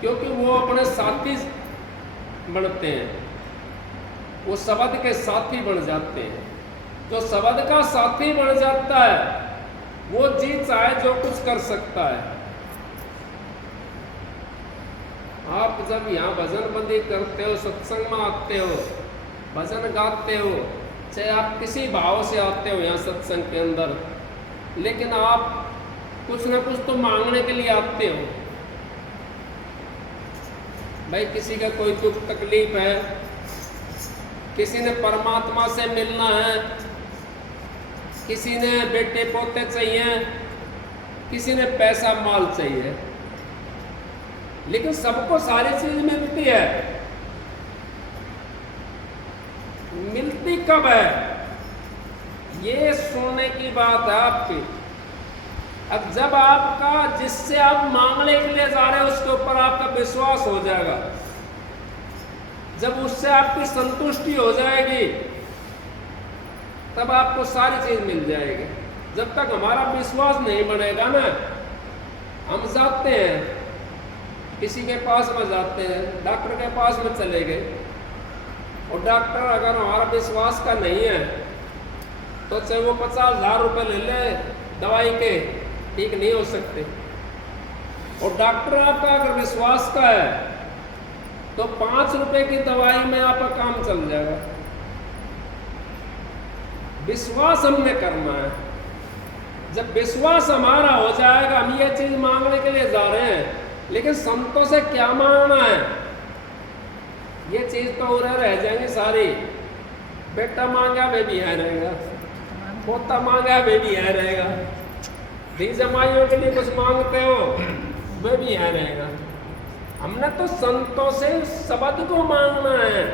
क्योंकि वो अपने साथी बनते हैं, वो शब्द के साथी बन जाते हैं। जो शब्द का साथी बन जाता है वो जी चाहे जो कुछ कर सकता है। आप जब यहाँ भजन बंदी करते हो, सत्संग में आते हो, भजन गाते हो, चाहे आप किसी भाव से आते हो यहाँ सत्संग के अंदर, लेकिन आप कुछ ना कुछ तो मांगने के लिए आते हो। भाई किसी का कोई दुख तकलीफ है, किसी ने परमात्मा से मिलना है, किसी ने बेटे पोते चाहिए, किसी ने पैसा माल चाहिए, लेकिन सबको सारी चीज मिलती है। मिलती कब है, ये सुनने की बात है आपकी। अब जब आपका जिससे आप मांगने के लिए जा रहे हो उसके ऊपर आपका विश्वास हो जाएगा, जब उससे आपकी संतुष्टि हो जाएगी, तब आपको सारी चीज मिल जाएगी। जब तक हमारा विश्वास नहीं बनेगा ना, हम जाते हैं किसी के पास में, जाते हैं डॉक्टर के पास में चले गए, और डॉक्टर अगर हमारा विश्वास का नहीं है तो चाहे वो 50,000 रुपये ले ले दवाई के, ठीक नहीं हो सकते। और डॉक्टर आपका अगर विश्वास का है तो 5 रुपए की दवाई में आपका काम चल जाएगा। विश्वास हमने करना है। जब विश्वास हमारा हो जाएगा, हम ये चीज मांगने के लिए जा रहे हैं, लेकिन संतों से क्या मांगना है, ये चीज तो उधर रह जाएंगी सारी। बेटा मांगा वे भी यहाँ रहेगा, पोता मांगा वे भी यहाँ रहेगा, धी जमाइयों के लिए कुछ मांगते हो वे भी यहाँ रहेगा। हमने तो संतों से शब्द को मांगना है,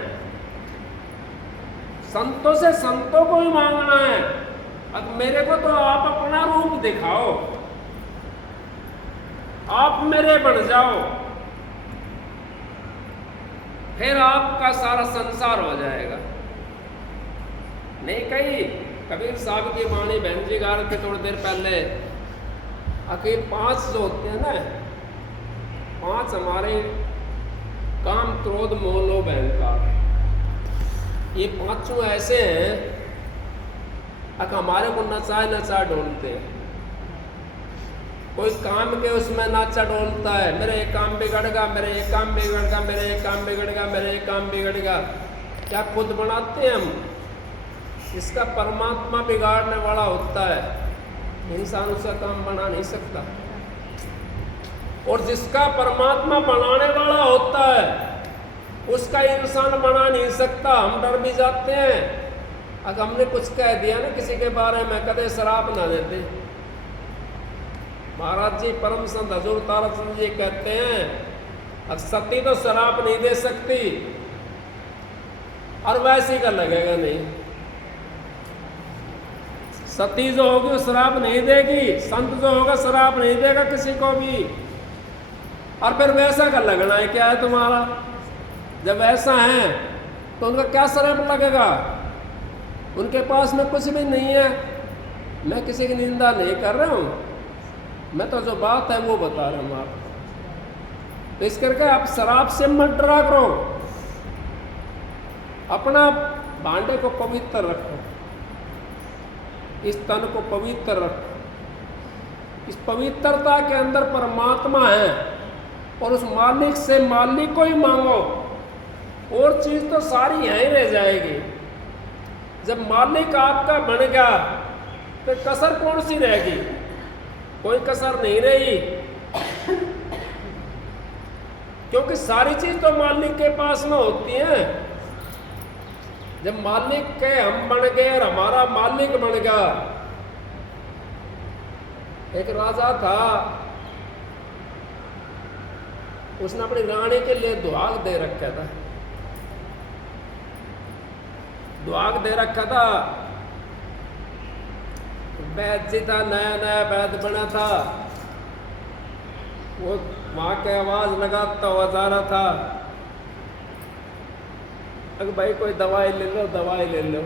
संतों से संतों को ही मांगना है। अब मेरे को तो आप अपना रूप दिखाओ, आप मेरे बन जाओ, फिर आपका सारा संसार हो जाएगा। नहीं कही कबीर साहब की वाणी बहन जी गा रहे थे थोड़ी देर पहले, आखिर 5 जो होते हैं ना, 5 हमारे काम क्रोध मोह लोभ अहंकार, ये 5 ऐसे हैं अगर हमारे को नचा ढोलते हैं। कोई काम के उसमें नाचा डोलता है, मेरे ये काम बिगड़ेगा, मेरे ये काम बिगड़ेगा, मेरे ये काम बिगड़ेगा, मेरे ये काम बिगड़ेगा। क्या खुद बनाते हैं हम? इसका परमात्मा बिगाड़ने वाला होता है, इंसान उसका काम बना नहीं सकता। और जिसका परमात्मा बनाने वाला होता है उसका इंसान बना नहीं सकता। हम डर भी जाते हैं, अगर हमने कुछ कह दिया ना किसी के बारे में, कदे शराब ना देते। महाराज जी परम संत हजूर तारा चंद जी कहते हैं, अब सती तो शराब नहीं दे सकती, और वैसी का लगेगा नहीं। सती जो होगी वो शराब नहीं देगी, संत जो होगा शराब नहीं देगा किसी को भी। और फिर वैसा का लगना है क्या है तुम्हारा? जब ऐसा है तो उनका क्या शराब लगेगा? उनके पास में कुछ भी नहीं है। मैं किसी की निंदा नहीं कर रहा हूँ, मैं तो जो बात है वो बता रहा हूँ आपको। तो इस करके आप शराब से मत डरा करो, अपना भांडे को पवित्र रखो, इस तन को पवित्र रखो। इस पवित्रता के अंदर परमात्मा है, और उस मालिक से मालिक को ही मांगो, और चीज तो सारी यहीं रह जाएगी। जब मालिक आपका बन गया तो कसर कौन सी रहेगी? कोई कसर नहीं रही, क्योंकि सारी चीज तो मालिक के पास में होती है। जब मालिक के हम बन गए और हमारा मालिक बन गया। एक राजा था, उसने अपनी रानी के लिए दुआग दे रखा था, दुआग दे रखा था। वैद्य जी था, नया नया वैद्य बना था, वो वहां के आवाज लगाता हुआ जा रहा था, अगर भाई कोई दवाई ले लो, दवाई ले लो।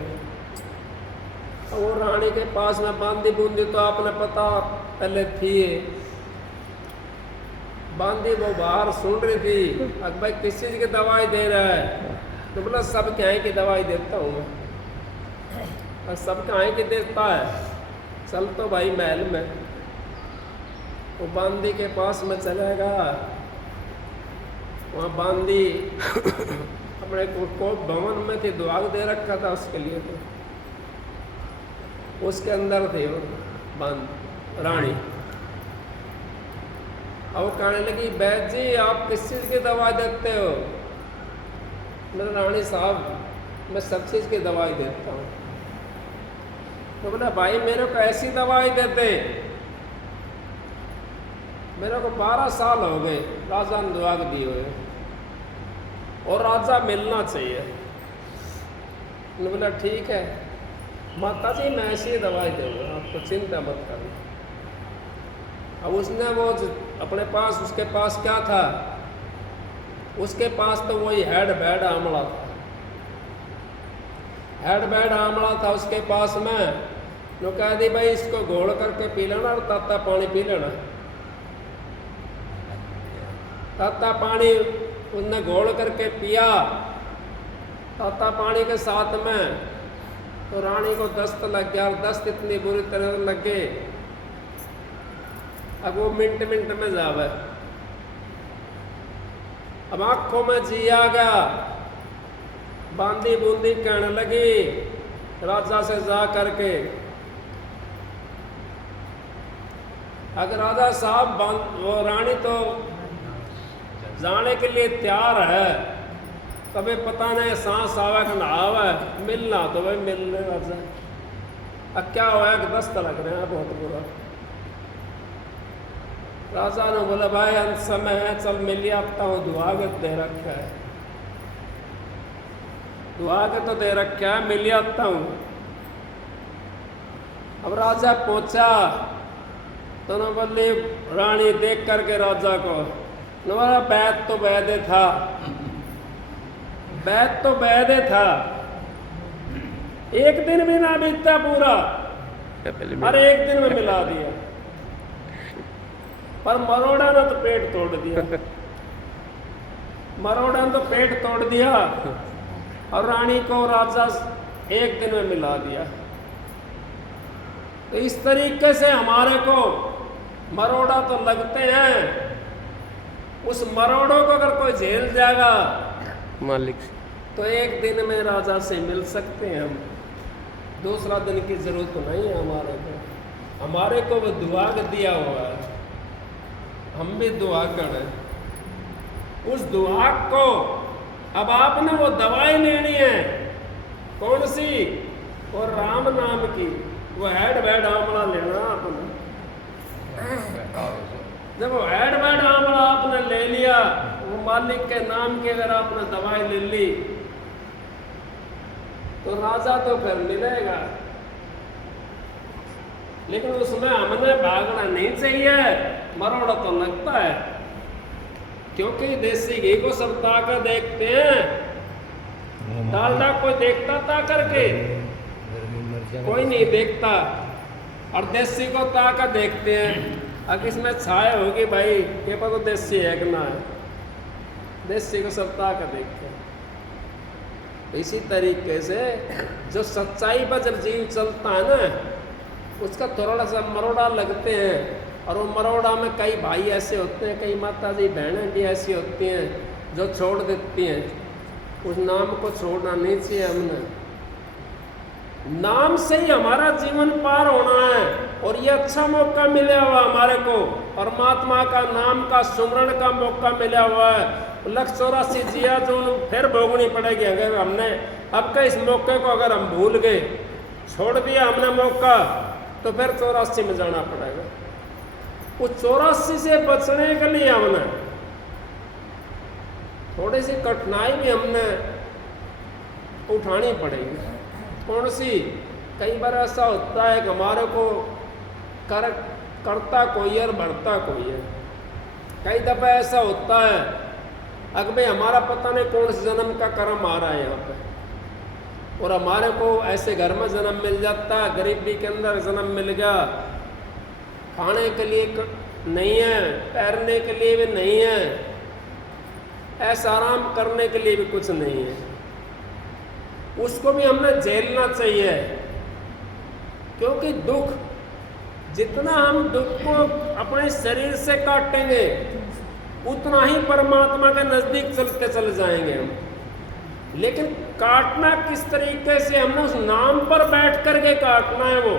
वो रानी के पास में बांदी बूंदी तो आपने पता पहले थी, बांदी वो बाहर सुन रही थी, अब भाई किस चीज़ की दवाई दे रहा है? तो बोला सब क्या की दवाई देता हूँ मैं। और सब क्या की देता है? चल तो भाई महल में। वो बांदी के पास में चलेगा, वहाँ बांदी अपने को भवन में थी, दुआग दे रखा था उसके लिए, तो उसके अंदर थे वो बांद रानी। अब वो कहने लगी, बैद जी आप किस चीज़ की दवाई देते हो? मेरे रानी साहब मैं सब चीज़ की दवाई देता हूँ। तो बोला भाई मेरे को ऐसी दवाई देते, मेरे को 12 साल हो गए राजा ने दुआग दी हुए, और राजा मिलना चाहिए। उन्होंने बोला ठीक है माता जी मैं ऐसी दवाई दूँगा, आपको चिंता मत करना। अब उसने वो अपने पास, उसके पास क्या था? उसके पास तो वही हेड बैड आमला था, हेड बैड आमला था उसके पास में। जो कह दी भाई इसको घोल करके पी लेना और ताता पानी पी लेना। ताता पानी उसने घोल करके पिया, ताता पानी के साथ में तो रानी को दस्त लग गया, और दस्त इतनी बुरी तरह लगे अब वो मिनट मिनट में जावे। अब आंखों में जी आ गया, बांदी बूंदी कहने लगी राजा से जा करके, अगर राजा साहब वो रानी तो जाने के लिए तैयार है, कभी पता नहीं सांस आवे कि ना आवे, मिलना तो भाई मिलने राजा। अब क्या हुआ कि दस्त लग रहे हैं बहुत बुरा। राजा ने बोला भाई अंत समय है, चल मिल आता हूँ, दुआगत दे रखा है, दुआगत तो दे रखा है, मिल आता हूँ। अब राजा पहुंचा तो न बोली रानी देख करके राजा को, न बैद तो बैदे था, बैद तो बैदे था, एक दिन भी ना बीतता पूरा, अरे एक दिन में मिला दिया। पर मरोड़ा ने तो पेट तोड़ दिया, मरोड़ा ने तो पेट तोड़ दिया और रानी को राजा एक दिन में मिला दिया। तो इस तरीके से हमारे को मरोड़ा तो लगते हैं, उस मरोड़ों को अगर कोई झेल जाएगा मालिक तो एक दिन में राजा से मिल सकते हैं हम, दूसरा दिन की जरूरत तो नहीं है हमारे को। हमारे को वो दुआग दिया हुआ है, हम भी दुआगण हैं। उस दुआग को अब आपने वो दवाई लेनी है, कौन सी? और राम नाम की, वो हेड बैड आमला लेना आपने। जब वो हेड बैड आमला आपने ले लिया, वो मालिक के नाम की अगर आपने दवाई ले ली तो राजा तो फिर मिलेगा, लेकिन उसमें हमने भागना नहीं चाहिए। मरोड़ा तो लगता है, क्योंकि देसी घी को सब ताकर देखते हैं, डालडा कोई देखता था करके? कोई नहीं देखता। और देसी को ताकर देखते हैं, अगर इसमें छाया होगी भाई ये पता तो देसी है कि ना है, देसी को सब ताकर देखते हैं। इसी तरीके से जो सच्चाई पर जब जीव चलता है ना, उसका थोड़ा सा मरोड़ा लगते हैं। और वो मरोड़ा में कई भाई ऐसे होते हैं, कई माता जी बहनें भी ऐसी होती हैं जो छोड़ देती हैं। उस नाम को छोड़ना नहीं चाहिए हमने, नाम से ही हमारा जीवन पार होना है। और ये अच्छा मौका मिला हुआ हमारे को, परमात्मा का नाम का सुमरण का मौका मिला हुआ है। 184 जिया जो फिर भोगनी पड़ेगी अगर हमने अब का इस मौके को अगर हम भूल गए, छोड़ दिया हमने मौका, तो फिर 84 में जाना पड़ेगा। उस 84 से बचने के लिए हमने थोड़ी सी कठिनाई भी हमने उठानी पड़ेगी। कौन सी? कई बार ऐसा होता है कि हमारे को करता कोई है और बढ़ता कोई है। कई दफ़ा ऐसा होता है अगर भाई हमारा पता नहीं कौन से जन्म का कर्म आ रहा है यहाँ पे, और हमारे को ऐसे घर में जन्म मिल जाता है, गरीबी के अंदर जन्म मिल गया, खाने के लिए नहीं है, तैरने के लिए भी नहीं है, ऐसा आराम करने के लिए भी कुछ नहीं है। उसको भी हमने झेलना चाहिए, क्योंकि दुख, जितना हम दुख को अपने शरीर से काटेंगे उतना ही परमात्मा के नजदीक चलते चले जाएंगे हम। लेकिन काटना किस तरीके से, हमने उस नाम पर बैठ करके काटना है। वो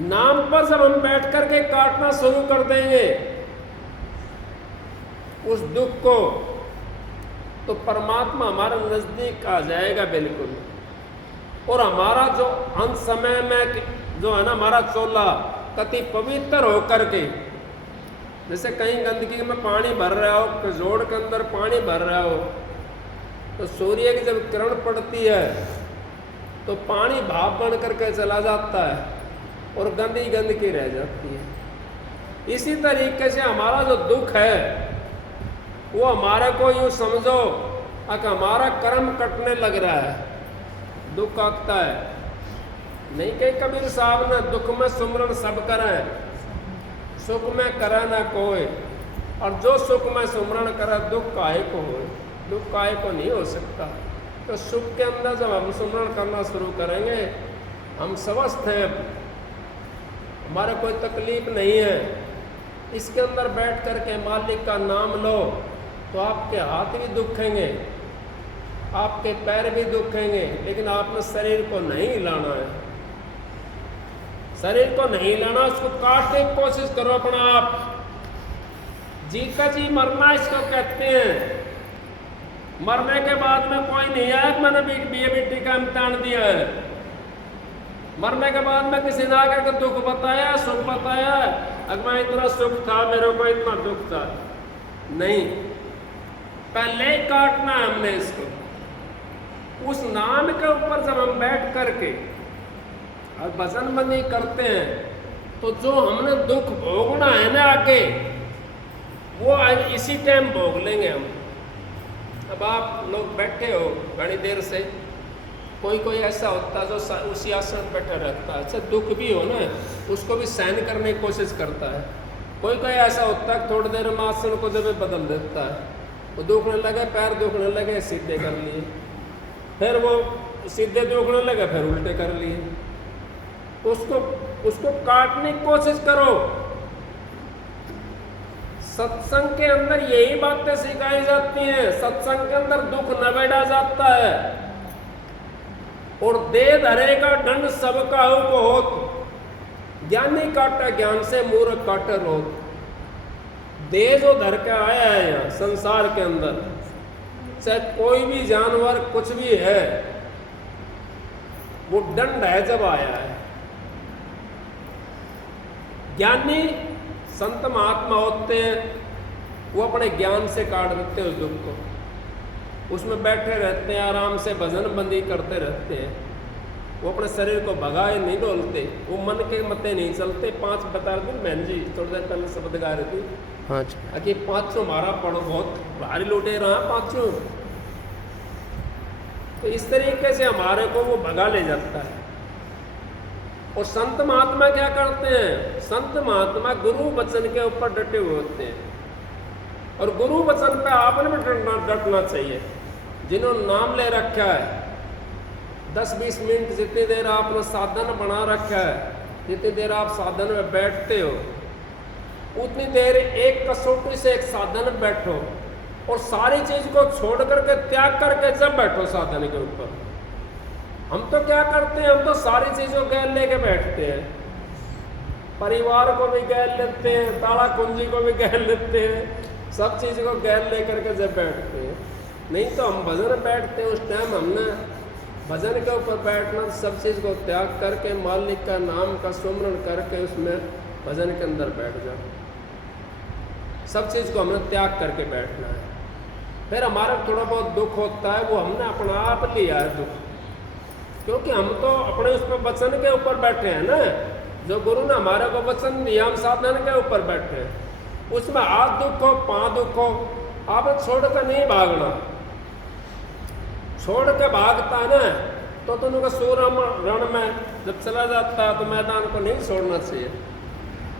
नाम पर जब हम बैठ करके काटना शुरू कर देंगे उस दुख को, तो परमात्मा हमारे नजदीक आ जाएगा बिल्कुल। और हमारा जो अंत समय में जो है ना, हमारा चोला कति पवित्र होकर के, जैसे कहीं गंदगी में पानी भर रहा हो, जोड़ के अंदर पानी भर रहा हो, तो सूर्य की जब किरण पड़ती है तो पानी भाप बन करके चला जाता है और गंदगी रह जाती है। इसी तरीके से हमारा जो दुख है वो हमारे को यूँ समझो कि हमारा कर्म कटने लग रहा है, दुख आता है। नहीं कहीं कबीर साहब ने दुख में सुमरन सब करें, सुख में करे ना कोई, और जो सुख में सुमरन करे दुख काहे को हो, दुख काहे को नहीं हो सकता। तो सुख के अंदर जब हम सुमरन करना शुरू करेंगे, हम स्वस्थ हैं, हमारे कोई तकलीफ नहीं है, इसके अंदर बैठ करके मालिक का नाम लो तो आपके हाथ भी दुखेंगे, आपके पैर भी दुखेंगे, लेकिन आपने शरीर को नहीं हिलाना है। शरीर को नहीं हिलाना, उसको काटने की कोशिश करो अपना आप। जी का जी मरना इसको कहते हैं। मरने के बाद में कोई नहीं आया कि मैंने BA-BT का इम्तिहान दिया है। मरने के बाद में किसी ने आकर के दुख बताया, सुख बताया, अगर मैं इतना सुख था, मेरे को इतना दुख था, नहीं, पहले ही काटना है हमने इसको। उस नाम के ऊपर जब हम बैठ करके और भजन बंदी करते हैं, तो जो हमने दुख भोगना है ना आगे, वो इसी टाइम भोग लेंगे हम। अब आप लोग बैठे हो बड़ी देर से, कोई कोई ऐसा होता है जो उसी आसन पर बैठा रहता है, अच्छा दुख भी हो ना उसको भी सहन करने की कोशिश करता है। कोई कोई ऐसा होता है थोड़ी देर में आसन को जब बदल देता है, वो दुखने लगे, पैर दुखने लगे, सीधे कर लिए, फिर वो सीधे दुखने लगे, फिर उल्टे कर लिए। उसको काटने की कोशिश करो। सत्संग के अंदर यही बातें सिखाई जाती हैं। सत्संग के अंदर दुख नबेड़ा जाता है, और दे धरेगा दंड सबका होत, ज्ञानी काटा ज्ञान से, मूर्ख काटा रोत। दे जो धर के आया है यहाँ संसार के अंदर, चाहे कोई भी जानवर कुछ भी है, वो दंड है जब आया है। ज्ञानी संत महात्मा होते हैं, वो अपने ज्ञान से काट देते हैं उस दुख को, उसमें बैठे रहते हैं, आराम से भजन बंदी करते रहते हैं। वो अपने शरीर को भगाए नहीं डोलते, वो मन के मते नहीं चलते। 5 बता रहे थे बहन जी थोड़ी देर पहले शब्द गा रही थी, हाँ जी, 500 मारा पड़ो, बहुत भारी लुटे रहा 500। तो इस तरीके से हमारे को वो भगा ले जाता है। और संत महात्मा क्या करते हैं? संत महात्मा गुरु वचन के ऊपर डटे हुए होते हैं, और गुरु वचन पे आपने भी डटना चाहिए। जिन्होंने नाम ले रखा है, 10-20 मिनट जितनी देर आपने साधन बना रखा है, जितनी देर आप साधन में बैठते हो, उतनी देर एक कसौटी से एक साधन में बैठो, और सारी चीज को छोड़ करके त्याग करके जब बैठो साधन के ऊपर। हम तो क्या करते हैं, हम तो सारी चीजों को गैल लेके बैठते हैं, परिवार को भी गैल लेते हैं, ताला कुंजी को भी गैल लेते हैं, सब चीज को गैल लेकर के जब बैठते हैं। नहीं तो हम भजन में बैठते हैं, उस टाइम हमने भजन के ऊपर बैठना, सब चीज को त्याग करके मालिक का नाम का सुमरण करके उसमें भजन के अंदर बैठ जाओ। सब चीज को हमने त्याग करके बैठना है। फिर हमारा थोड़ा बहुत दुख होता है, वो हमने अपना आप लिया है दुख, क्योंकि हम तो अपने उस पर वचन के ऊपर बैठे हैं ना, जो गुरु ने हमारे को वचन दिया, हम साधन के ऊपर बैठे हैं। उसमें हाथ दुख हो, पाँव दुख हो, आपने छोड़ कर नहीं भागना। छोड़ के भागता है ना, तो तुमको सूरम रण में जब चला जाता है तो मैदान को नहीं छोड़ना चाहिए।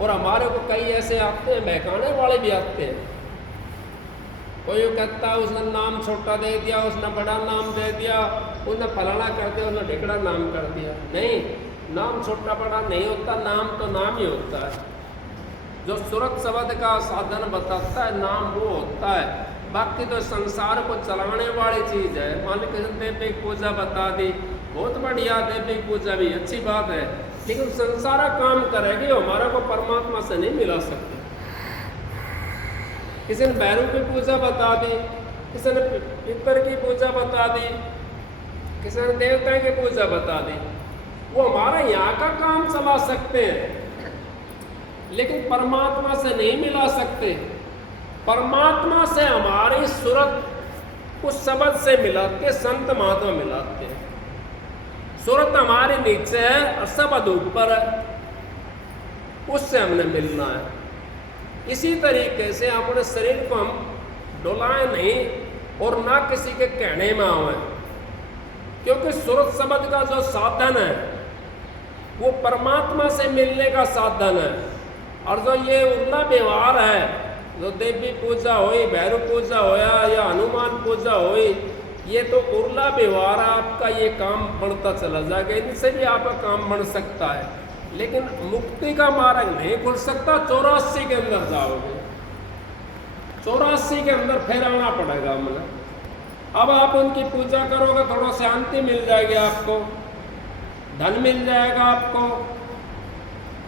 और हमारे को कई ऐसे आते हैं, बहकाने वाले भी आते हैं। कोई कहता है उसने नाम छोटा दे दिया, उसने बड़ा नाम दे दिया, उसने फलाना कर दिया, उसने ढिकड़ा नाम कर दिया। नहीं, नाम छोटा बड़ा नहीं होता, नाम तो नाम ही होता है। जो सूरत शब्द का साधन बताता है नाम वो होता है। बाकी तो संसार को चलाने वाली चीज़ है। मान लीजिए देवी पूजा बता दी, बहुत बढ़िया, देवी पूजा भी अच्छी बात है, लेकिन संसार काम करेगी, हमारा को परमात्मा से नहीं मिला सकते। किसी ने भैरव की पूजा बता दी, किसी ने पितर की पूजा बता दी, किसी ने देवता की पूजा बता दी, वो हमारा यहाँ का काम चला सकते हैं, लेकिन परमात्मा से नहीं मिला सकते। परमात्मा से हमारी सूरत उस शब्द से मिलाते, संत महात्मा मिलाते हैं। सूरत हमारे नीचे है और शब्द ऊपर है, उससे हमने मिलना है। इसी तरीके से अपने शरीर को हम डोलाएं नहीं और ना किसी के कहने में आवे, क्योंकि सूरत शब्द का जो साधन है वो परमात्मा से मिलने का साधन है। और जो ये उर्ला व्यवहार है, जो देवी पूजा हुई, भैरव पूजा होया या हनुमान पूजा हुई, ये तो उर्ला व्यवहार आपका ये काम बढ़ता चला जाएगा, इनसे भी आपका काम बढ़ सकता है, लेकिन मुक्ति का मार्ग नहीं खुल सकता। 84 के अंदर जाओगे, 84 के अंदर फिर आना पड़ेगा हमें। अब आप उनकी पूजा करोगे, थोड़ा शांति मिल जाएगी आपको, धन मिल जाएगा आपको,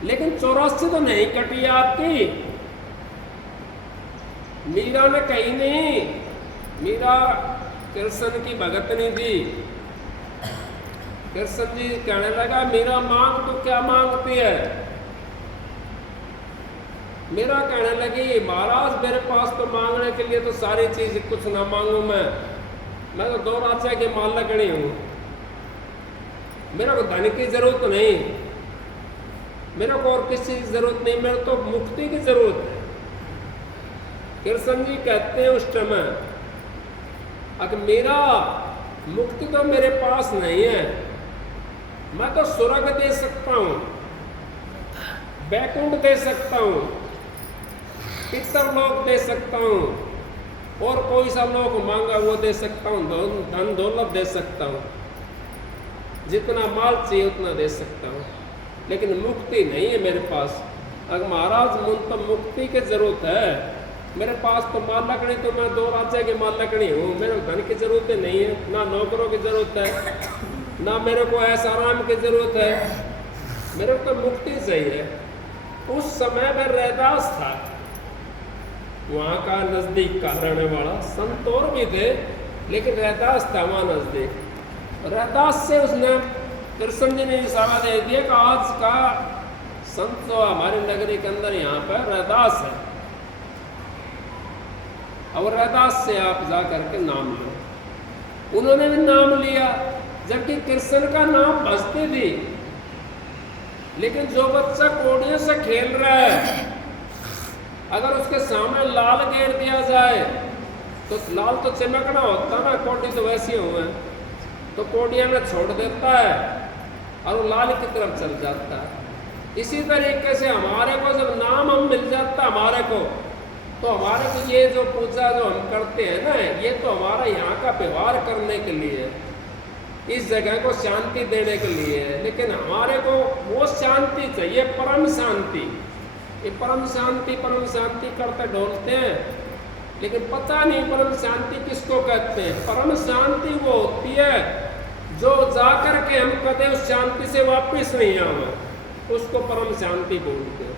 लेकिन 84 तो नहीं कटी आपकी। मीरा ने कही नहीं, मीरा कृष्ण की भगतनी थी। कृष्ण जी कहने लगा, मीरा मांग तो क्या मांगती है? मीरा कहने लगी, महाराज मेरे पास तो मांगने के लिए तो सारी चीज, कुछ ना मांगू मैं तो 2 राजा की मालकणी हूँ, मेरा को धन की जरूरत नहीं, मेरे को और किसी की जरूरत नहीं, मेरे तो मुक्ति की जरूरत है। कृष्ण जी कहते हैं उस समय, अगर मेरा मुक्ति तो मेरे पास नहीं है, मैं तो स्वर्ग दे सकता हूँ, वैकुंठ दे सकता हूँ, पितरलोक दे सकता हूँ, और कोई सा लोक मांगा वो दे सकता हूँ, धन दौलत दे सकता हूँ, जितना माल चाहिए उतना दे सकता हूँ, लेकिन मुक्ति नहीं है मेरे पास। अगर महाराज मुझे तो मुक्ति की जरूरत है, मेरे पास तो मालकड़ी, तो मैं 2 राज्य की मालकड़ी हूँ, मेरे को धन की जरूरत नहीं है, ना नौकरों की जरूरत है, ना मेरे को ऐसा आराम की जरूरत है, मेरे को तो मुक्ति चाहिए। उस समय में रैदास था, वहाँ का नजदीक का रहने वाला, संत और भी थे, लेकिन रैदास था वहाँ नजदीक। रैदास से उसने कृष्ण जी ने इशारा दे दिया कि आज का संत जो हमारे नगरी के अंदर यहाँ पर रैदास है, और रैदास से आप जा करके नाम लो। उन्होंने भी नाम लिया, जबकि कृष्ण का नाम बजती थी, लेकिन जो बच्चा कोड़ियों से खेल रहा है, अगर उसके सामने लाल घेर दिया जाए तो लाल तो चमकना होता ना, कोड़ी तो वैसी हुए, तो कोड़िया में छोड़ देता है और वो लाल की तरफ चल जाता है। इसी तरीके से हमारे को जब नाम हम मिल जाता हमारे को, तो हमारे को ये जो पूजा जो हम करते हैं ना, ये तो हमारा यहाँ का व्यवहार करने के लिए, इस जगह को शांति देने के लिए है, लेकिन हमारे को वो शांति चाहिए, परम शांति। ये परम शांति करते ढोलते हैं, लेकिन पता नहीं परम शांति किसको कहते हैं। परम शांति वो होती है जो जाकर के हम कदे उस शांति से वापस नहीं आवे, उसको परम शांति बोलते हैं।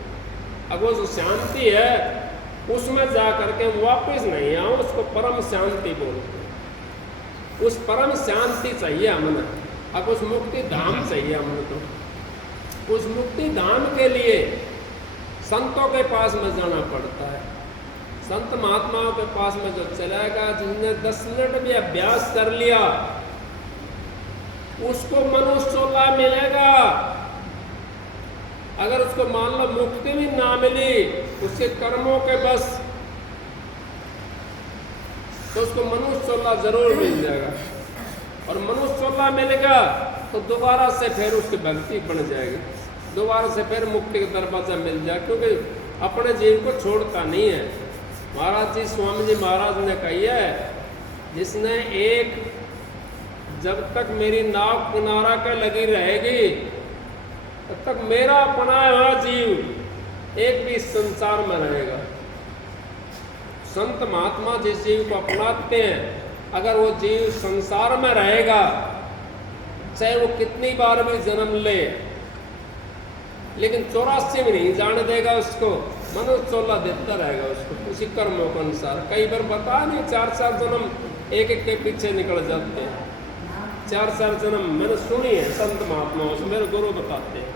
अब वो जो शांति है उसमें जा करके वापस नहीं आओ, उसको परम शांति बोलते हैं। उस परम शांति चाहिए हमें। अब उस मुक्ति धाम चाहिए हमें, तो उस मुक्ति धाम के लिए संतों के पास में जाना पड़ता है। संत महात्माओं के पास में जो चलेगा, जिसने 10 मिनट भी अभ्यास कर लिया, उसको मनुष्य चोला मिलेगा। अगर उसको मान लो मुक्ति भी ना मिली उसके कर्मों के बस, तो उसको मनुष्य चोला जरूर मिल जाएगा, और मनुष्य चोला मिलेगा तो दोबारा से फिर उसकी भक्ति बन जाएगी। दोबारा से फिर मुक्ति का दरवाजा मिल जाए, क्योंकि अपने जीव को छोड़ता नहीं है। महाराज जी, स्वामी जी महाराज ने कही है, जिसने एक, जब तक मेरी नाव किनारा के लगी रहेगी तब तक मेरा अपनाया हुआ जीव एक भी इस संसार में रहेगा। संत महात्मा जिस जीव को अपनाते हैं, अगर वो जीव संसार में रहेगा, चाहे वो कितनी बार भी जन्म ले, लेकिन 84 में नहीं जाने देगा उसको, मनुष्य चोला देता रहेगा उसको उसी कर्मों के अनुसार। कई बार बता नहीं, 4-4 जन्म एक एक के पीछे निकल जाते हैं। 4-4 जन्म मैंने सुनी है संत महात्माओं से, मेरे गुरु बताते हैं।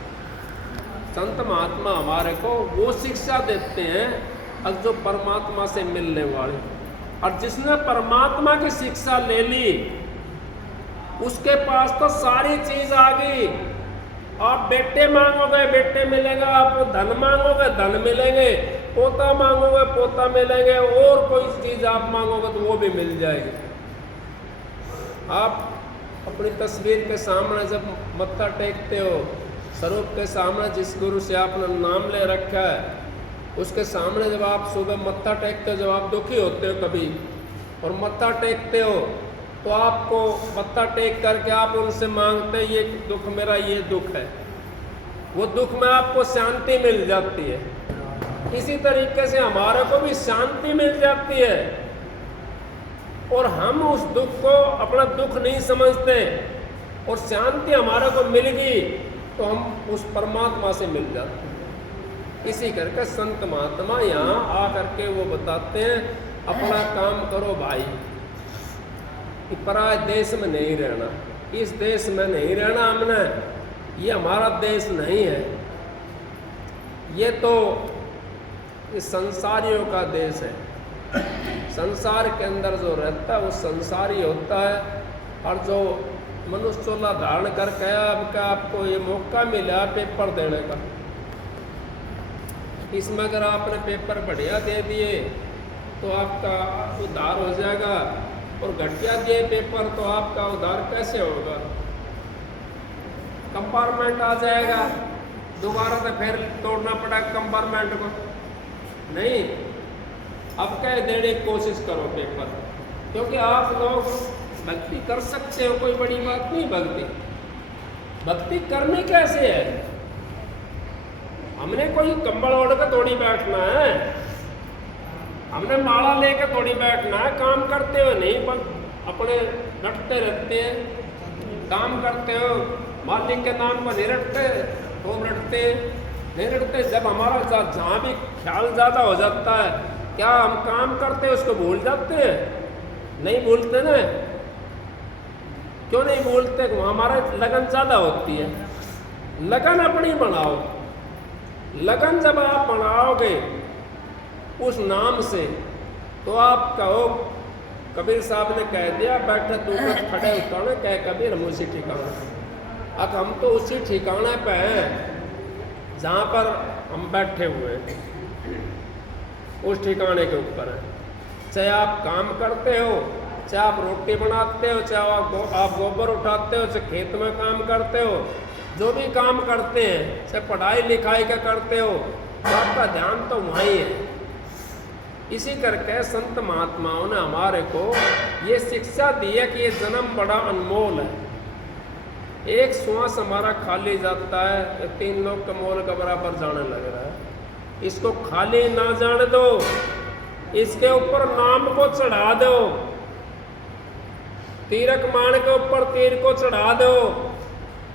संत महात्मा हमारे को वो शिक्षा देते हैं अब जो परमात्मा से मिलने वाले, और जिसने परमात्मा की शिक्षा ले ली उसके पास तो सारी चीज आ गई। आप बेटे मांगोगे बेटे मिलेगा, आप धन मांगोगे धन मिलेंगे, पोता मांगोगे पोता मिलेंगे, और कोई चीज आप मांगोगे तो वो भी मिल जाएगी। आप अपनी तस्वीर के सामने जब मत्था टेकते हो, स्वरूप के सामने जिस गुरु से आपने नाम ले रखा है, उसके सामने जब आप सुबह मत्था टेकते हो, जब आप दुखी होते हो कभी और मत्था टेकते हो, तो आपको मत्था टेक करके आप उनसे मांगते, ये दुख मेरा ये दुख है, वो दुख में आपको शांति मिल जाती है। इसी तरीके से हमारे को भी शांति मिल जाती है, और हम उस दुख को अपना दुख नहीं समझते, और शांति हमारे को मिल गई तो हम उस परमात्मा से मिल जाते हैं। इसी करके संत महात्मा यहाँ आकर के वो बताते हैं, अपना काम करो भाई, पराय देश में नहीं रहना, इस देश में नहीं रहना हमने, ये हमारा देश नहीं है, ये तो इस संसारियों का देश है। संसार के अंदर जो रहता है वो संसारी होता है, और जो मनुष्य चोला धारण करके अब आपको ये मौका मिला पेपर देने का, इसमें अगर आपने पेपर बढ़िया दे दिए तो आपका उद्धार हो जाएगा, और घटिया दिए पेपर तो आपका उद्धार कैसे होगा? कंपार्टमेंट आ जाएगा, दोबारा से फिर तोड़ना पड़ेगा कंपार्टमेंट को। नहीं, अब कह देने की कोशिश करो पेपर, क्योंकि आप लोग भक्ति कर सकते हो, कोई बड़ी बात नहीं। भक्ति करनी कैसे है? हमने कोई कंबल ओढ़ कर थोड़ी बैठना है, हमने माला लेकर थोड़ी बैठना है। काम करते हो नहीं, बस अपने रटते रहते हैं, काम करते हो, मालिक के नाम पर नहीं रटते, खूब रटते नहीं रटते। जब हमारा जहाँ भी ख्याल ज़्यादा हो जाता है, क्या हम काम करते हैं उसको भूल जाते हैं? नहीं भूलते ना। क्यों नहीं भूलते? हमारा लगन ज़्यादा होती है। लगन अपनी बनाओ, लगन जब आप बनाओगे उस नाम से, तो आप कहो, कबीर साहब ने कह दिया, बैठे तू खड़े उतारे, कह कबीर हम उसी ठिकाने। अब हम तो उसी ठिकाने पे हैं जहाँ पर हम बैठे हुए हैं, उस ठिकाने के ऊपर है। चाहे आप काम करते हो, चाहे आप रोटी बनाते हो, चाहे आप गोबर उठाते हो, चाहे खेत में काम करते हो, जो भी काम करते हैं, चाहे पढ़ाई लिखाई का करते हो, तो आपका ध्यान तो वहीं है। इसी करके संत महात्माओं ने हमारे को ये शिक्षा दी है कि ये जन्म बड़ा अनमोल है। एक श्वास हमारा खाली जाता है, 3 लोग का मोल का बराबर जाने लग रहा है। इसको खाली ना जाने दो, इसके ऊपर नाम को चढ़ा दो, तीरक मान के ऊपर तीर को चढ़ा दो।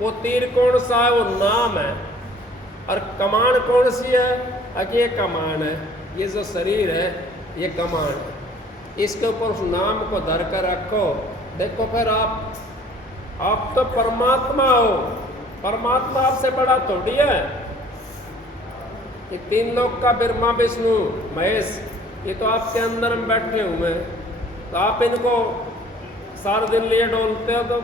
वो तीर कौन सा है? वो नाम है। और कमान कौन सी है? ये कमान है, ये जो शरीर है ये कमान है। इसके ऊपर उस नाम को धर कर रखो। देखो फिर आप तो परमात्मा हो, परमात्मा आपसे बड़ा थोड़ी है। ये 3 लोग का ब्रह्मा विष्णु महेश, ये तो आपके अंदर में बैठे हुए हैं, तो आप इनको सारा दिन लिए डोलते हो? तो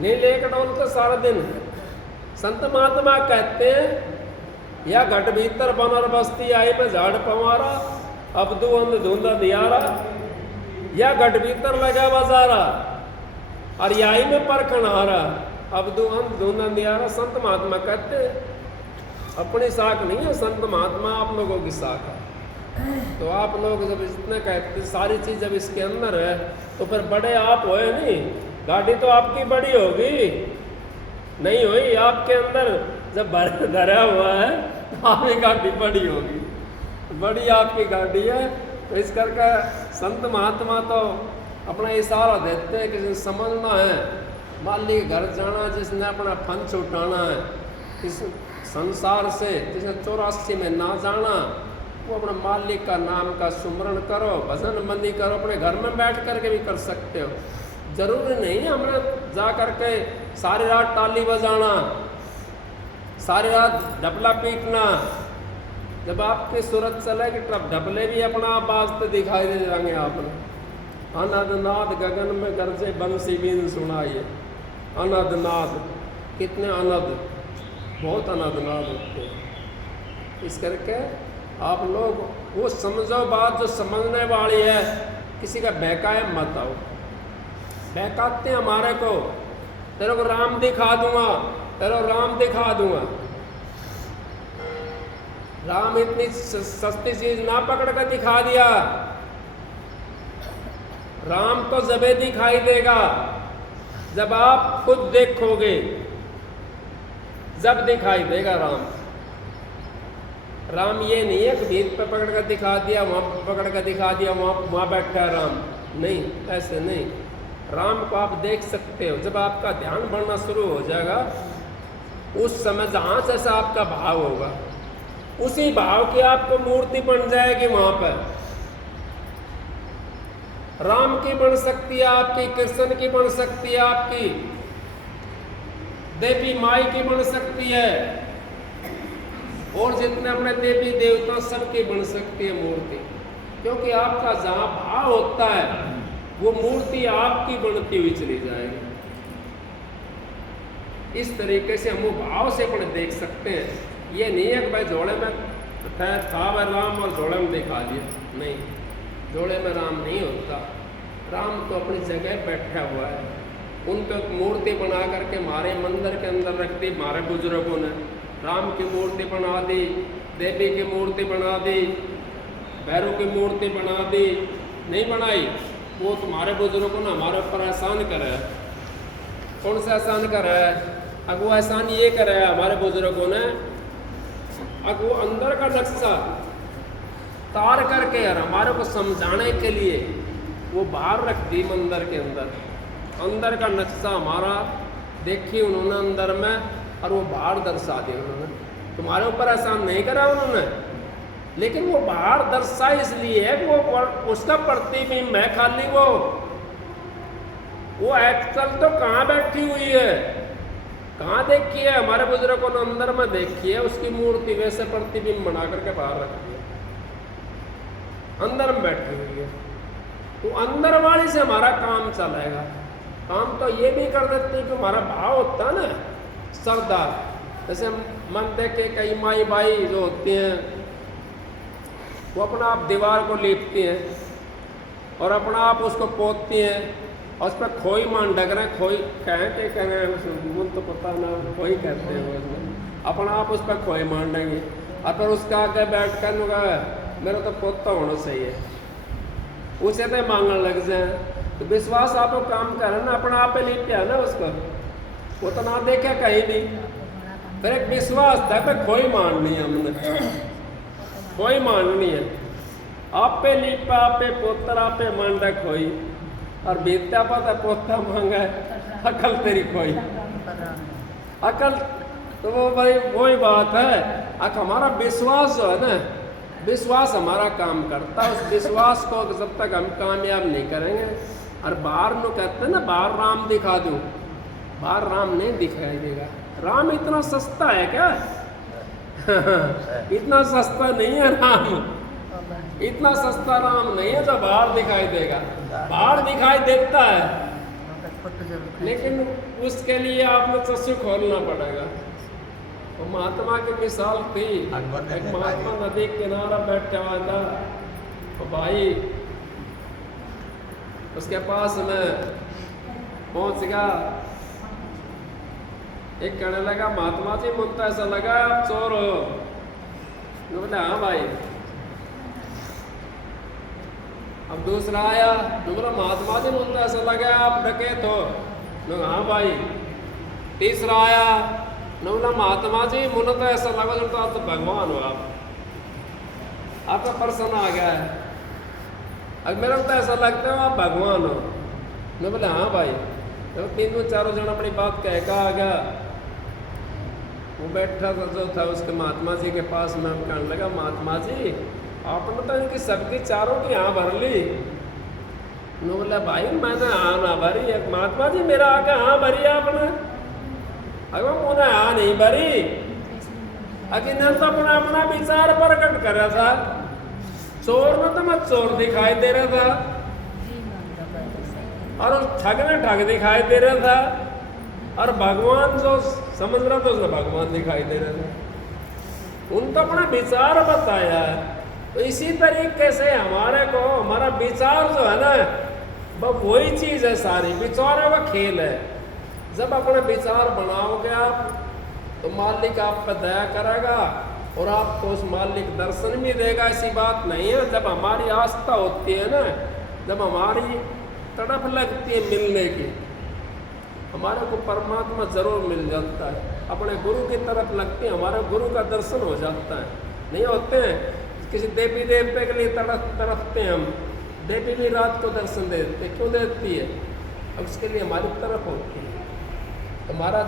नहीं लेकर डोलते सारा दिन। संत महात्मा कहते हैं, या घट भीतर बनर बस्ती आई में झाड़ पवारा, अब दुअंध धुंधा दियारा, या घट भीतर लगा बाजारा, और याई में पर खनारा, अब दुअंध धुंधा दियारा। संत महात्मा कहते हैं अपनी साख नहीं है, संत महात्मा आप लोगों की साख है। तो आप लोग जब इतने कहते सारी चीज़ जब इसके अंदर है तो फिर बड़े आप होए नहीं, गाड़ी तो आपकी बड़ी होगी नहीं हुई, आपके अंदर जब धरा हुआ है तो आपकी गाड़ी बड़ी होगी, बड़ी आपकी गाड़ी है। तो इस करके संत महात्मा तो अपना इशारा देते हैं कि जिसे समझना है, माली के घर जाना, जिसने अपना फंच उठाना है इस संसार से, जिसने 84 में ना जाना, वो अपने मालिक का नाम का सुमरण करो, भजन बंदी करो, अपने घर में बैठ करके भी कर सकते हो। जरूरी नहीं है हमें जा करके सारी रात ताली बजाना, सारी रात ढपला पीटना। जब आपकी सूरत चलेगी तब ढपले भी अपना आप बाजते दिखाई दे जाएंगे आपने। अनदनाद गगन में गरजे बंसी बीन सुनाइए, अनदनाद, कितने अनद, बहुत अनदनाद होते हैं। इस करके आप लोग वो समझो बात जो समझने वाली है, किसी का बहकाए मत आओ। बहकाते हैं हमारे को, तेरे को राम दिखा दूंगा, तेरे को राम दिखा दूंगा। राम इतनी सस्ती चीज ना पकड़ कर दिखा दिया, राम तो जबे दिखाई देगा जब आप खुद देखोगे, जब दिखाई देगा राम। राम ये नहीं है कि भीड़ पे पकड़ कर दिखा दिया, वहाँ पकड़ कर दिखा दिया, वहाँ बैठा है राम, नहीं, ऐसे नहीं। राम को आप देख सकते हो, जब आपका ध्यान बढ़ना शुरू हो जाएगा उस समय जहाँ जैसा आपका भाव होगा उसी भाव की आपको मूर्ति बन जाएगी। वहाँ पर राम की बन सकती है आपकी, कृष्ण की बन सकती है आपकी, देवी माई की बन सकती है, और जितने अपने देवी देवता सबकी बन सकती है मूर्ति। क्योंकि आपका जहाँ भाव होता है वो मूर्ति आपकी बनती हुई चली जाएगी। इस तरीके से हम वो भाव से अपने देख सकते हैं। ये नहीं है कि भाई जोड़े में था वह राम और जोड़े में दिखा दिया, नहीं, जोड़े में राम नहीं होता। राम तो अपनी जगह बैठा हुआ है। उनको मूर्ति बना करके हमारे मंदिर के अंदर रख दी हमारे बुजुर्गों ने। राम की मूर्ति बना दी, देवी की मूर्ति बना दी, भैरव की मूर्ति बना दी, नहीं बनाई। वो तुम्हारे बुजुर्गों ने हमारे ऊपर एहसान करा है। कौन सा एहसान करा है? अब वो एहसान ये करा है हमारे बुजुर्गों ने, अब वो अंदर का नक्शा तार करके यार हमारे को समझाने के लिए वो बाहर रख दी मंदिर के अंदर। अंदर का नक्शा हमारा देखिए उन्होंने अंदर में, और वो बाहर दर्शा दिया उन्होंने। तुम्हारे ऊपर एहसान नहीं करा उन्होंने, लेकिन वो बाहर दर्शा इसलिए है कि वो उसका प्रतिबिंब है खाली। वो एक्चुअल तो कहाँ बैठी हुई है, कहाँ देखी है? हमारे बुजुर्गों ने अंदर में देखी है, उसकी मूर्ति वैसे प्रतिबिंब बना करके बाहर रख दिया, अंदर में बैठी हुई है। तो अंदर वाली से हमारा काम चलेगा। काम तो ये भी कर देते हैं कि हमारा भाव होता है ना श्रद्धा। जैसे मन देखे कई माई भाई जो होती हैं वो अपना आप दीवार को लीपती हैं और अपना आप उसको पोतती हैं और उस पर खोई मान डग रहे हैं। खोई कह रहे हैं मुझे तो पता ना, खोई कहते हैं वो। अपना आप उस पर खोई मान देंगे और फिर उसका आगे बैठ कर मेरा तो पोता होना चाहिए, उसे तो मांगने लग जाए। तो विश्वास आप लोग काम कर रहे हैं ना, अपना आप पे लिपटे है ना उसको, वो तो ना देखे कहीं भी। फिर एक विश्वास था कि खोई माननी है, हमने खोई माननी है। आप पे लिपा, आप पे पोतर, आप पे मांडा खोई, और बीतता पता पोता मांगा अकल तेरी खोई। अकल तो वो भाई वही बात है। अब हमारा विश्वास जो है ना, विश्वास हमारा काम करता है। उस विश्वास को जब तक हम कामयाब नहीं करेंगे, और बाहर में कहते हैं ना बाहर राम दिखा दूँ, बाहर राम नहीं दिखाई देगा। राम इतना सस्ता है क्या? इतना सस्ता नहीं है राम, इतना सस्ता राम नहीं है जो बाहर दिखाई देगा। बाहर दिखाई देता है, लेकिन उसके लिए आपको चक्षु खोलना पड़ेगा। वो महात्मा की मिसाल थी। एक महात्मा नदी किनारा बैठा हुआ था, तो भाई उसके पास में पहुंच गया एक कहने लगा महात्मा जी मुझे तो ऐसा लगा आप चोर हो। मैं बोले हाँ भाई। अब दूसरा आया, मैं बोला महात्मा जी मुझे तो ऐसा लगा आप डकैत हो। मैं बोला हाँ भाई। तीसरा आया, मैं बोला महात्मा जी मुझे तो ऐसा लगा जो तो आप तो भगवान हो, आपका पर्सन आ गया है। अब मेरा तो ऐसा लगता है आप भगवान हो। मैं बोले हाँ भाई। तो तीनों चारों जन अपनी बात कह का आ गया। वो बैठा था जो था उसके महात्मा जी के पास में, कहने लगा महात्मा जी आपने तो इनकी सबकी चारों की हाँ भर ली। मैं बोला भाई मैंने हाँ ना भरी है। महात्मा जी मेरा आके हाँ भरी आपने। अगर मुझे हाँ नहीं भरी, अगर तो अपना अपना विचार प्रकट कर रहा था। चोर ने तो मैं चोर दिखाई दे रहा था और ठग ने ठग दिखाई दे रहा था, और भगवान जो समझ रहा था उसने भगवान दिखाई दे रहा था। उन तो अपना विचार बताया। तो इसी तरीके से हमारे को हमारा विचार जो है ना, बस वही चीज़ है, सारी विचारों का खेल है। जब अपने विचार बनाओगे आप तो मालिक आप पर दया करेगा और आपको उस मालिक दर्शन भी देगा। ऐसी बात नहीं है। जब हमारी आस्था होती है ना, जब हमारी तड़प लगती है मिलने की, हमारे को परमात्मा जरूर मिल जाता है। अपने गुरु की तरफ लगती है, हमारे गुरु का दर्शन हो जाता है। नहीं होते हैं किसी देवी देवते के लिए तड़पते हैं हम, देवी भी रात को दर्शन देते, क्यों देती है? अब उसके लिए हमारी तरफ होती है। हमारा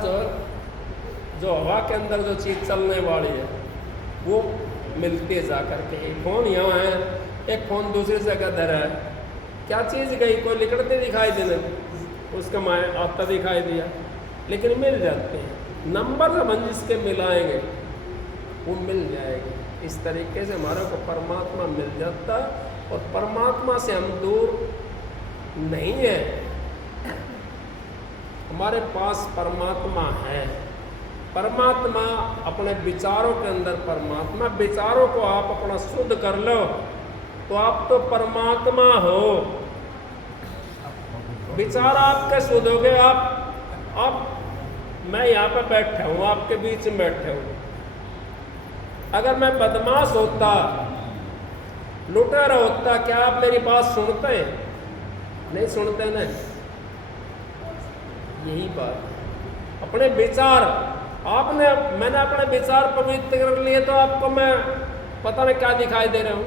जो हवा के अंदर जो चीज़ चलने वाली है वो मिलती है जा करके। एक फोन यहाँ है, एक फोन दूसरी जगह धरा है, क्या चीज़ गई, कोई लिकड़ते दिखाई देने, उसका माया आता दिखाई दिया, लेकिन मिल जाते हैं। नंबर जब हम जिसके मिलाएंगे वो मिल जाएंगे। इस तरीके से हमारे को परमात्मा मिल जाता है, और परमात्मा से हम दूर नहीं है। हमारे पास परमात्मा है। परमात्मा अपने विचारों के अंदर, परमात्मा विचारों को आप अपना शुद्ध कर लो तो आप तो परमात्मा हो। विचार आपके शुद्ध हो गए। आप मैं यहाँ पे बैठा हूँ, आपके बीच में बैठे हूँ। अगर मैं बदमाश होता, लुटेरा होता, क्या आप मेरी बात सुनते? नहीं सुनते ना। यही बात अपने विचार मैंने अपने विचार पवित्र कर लिए तो आपको मैं पता नहीं क्या दिखाई दे रहा हूँ।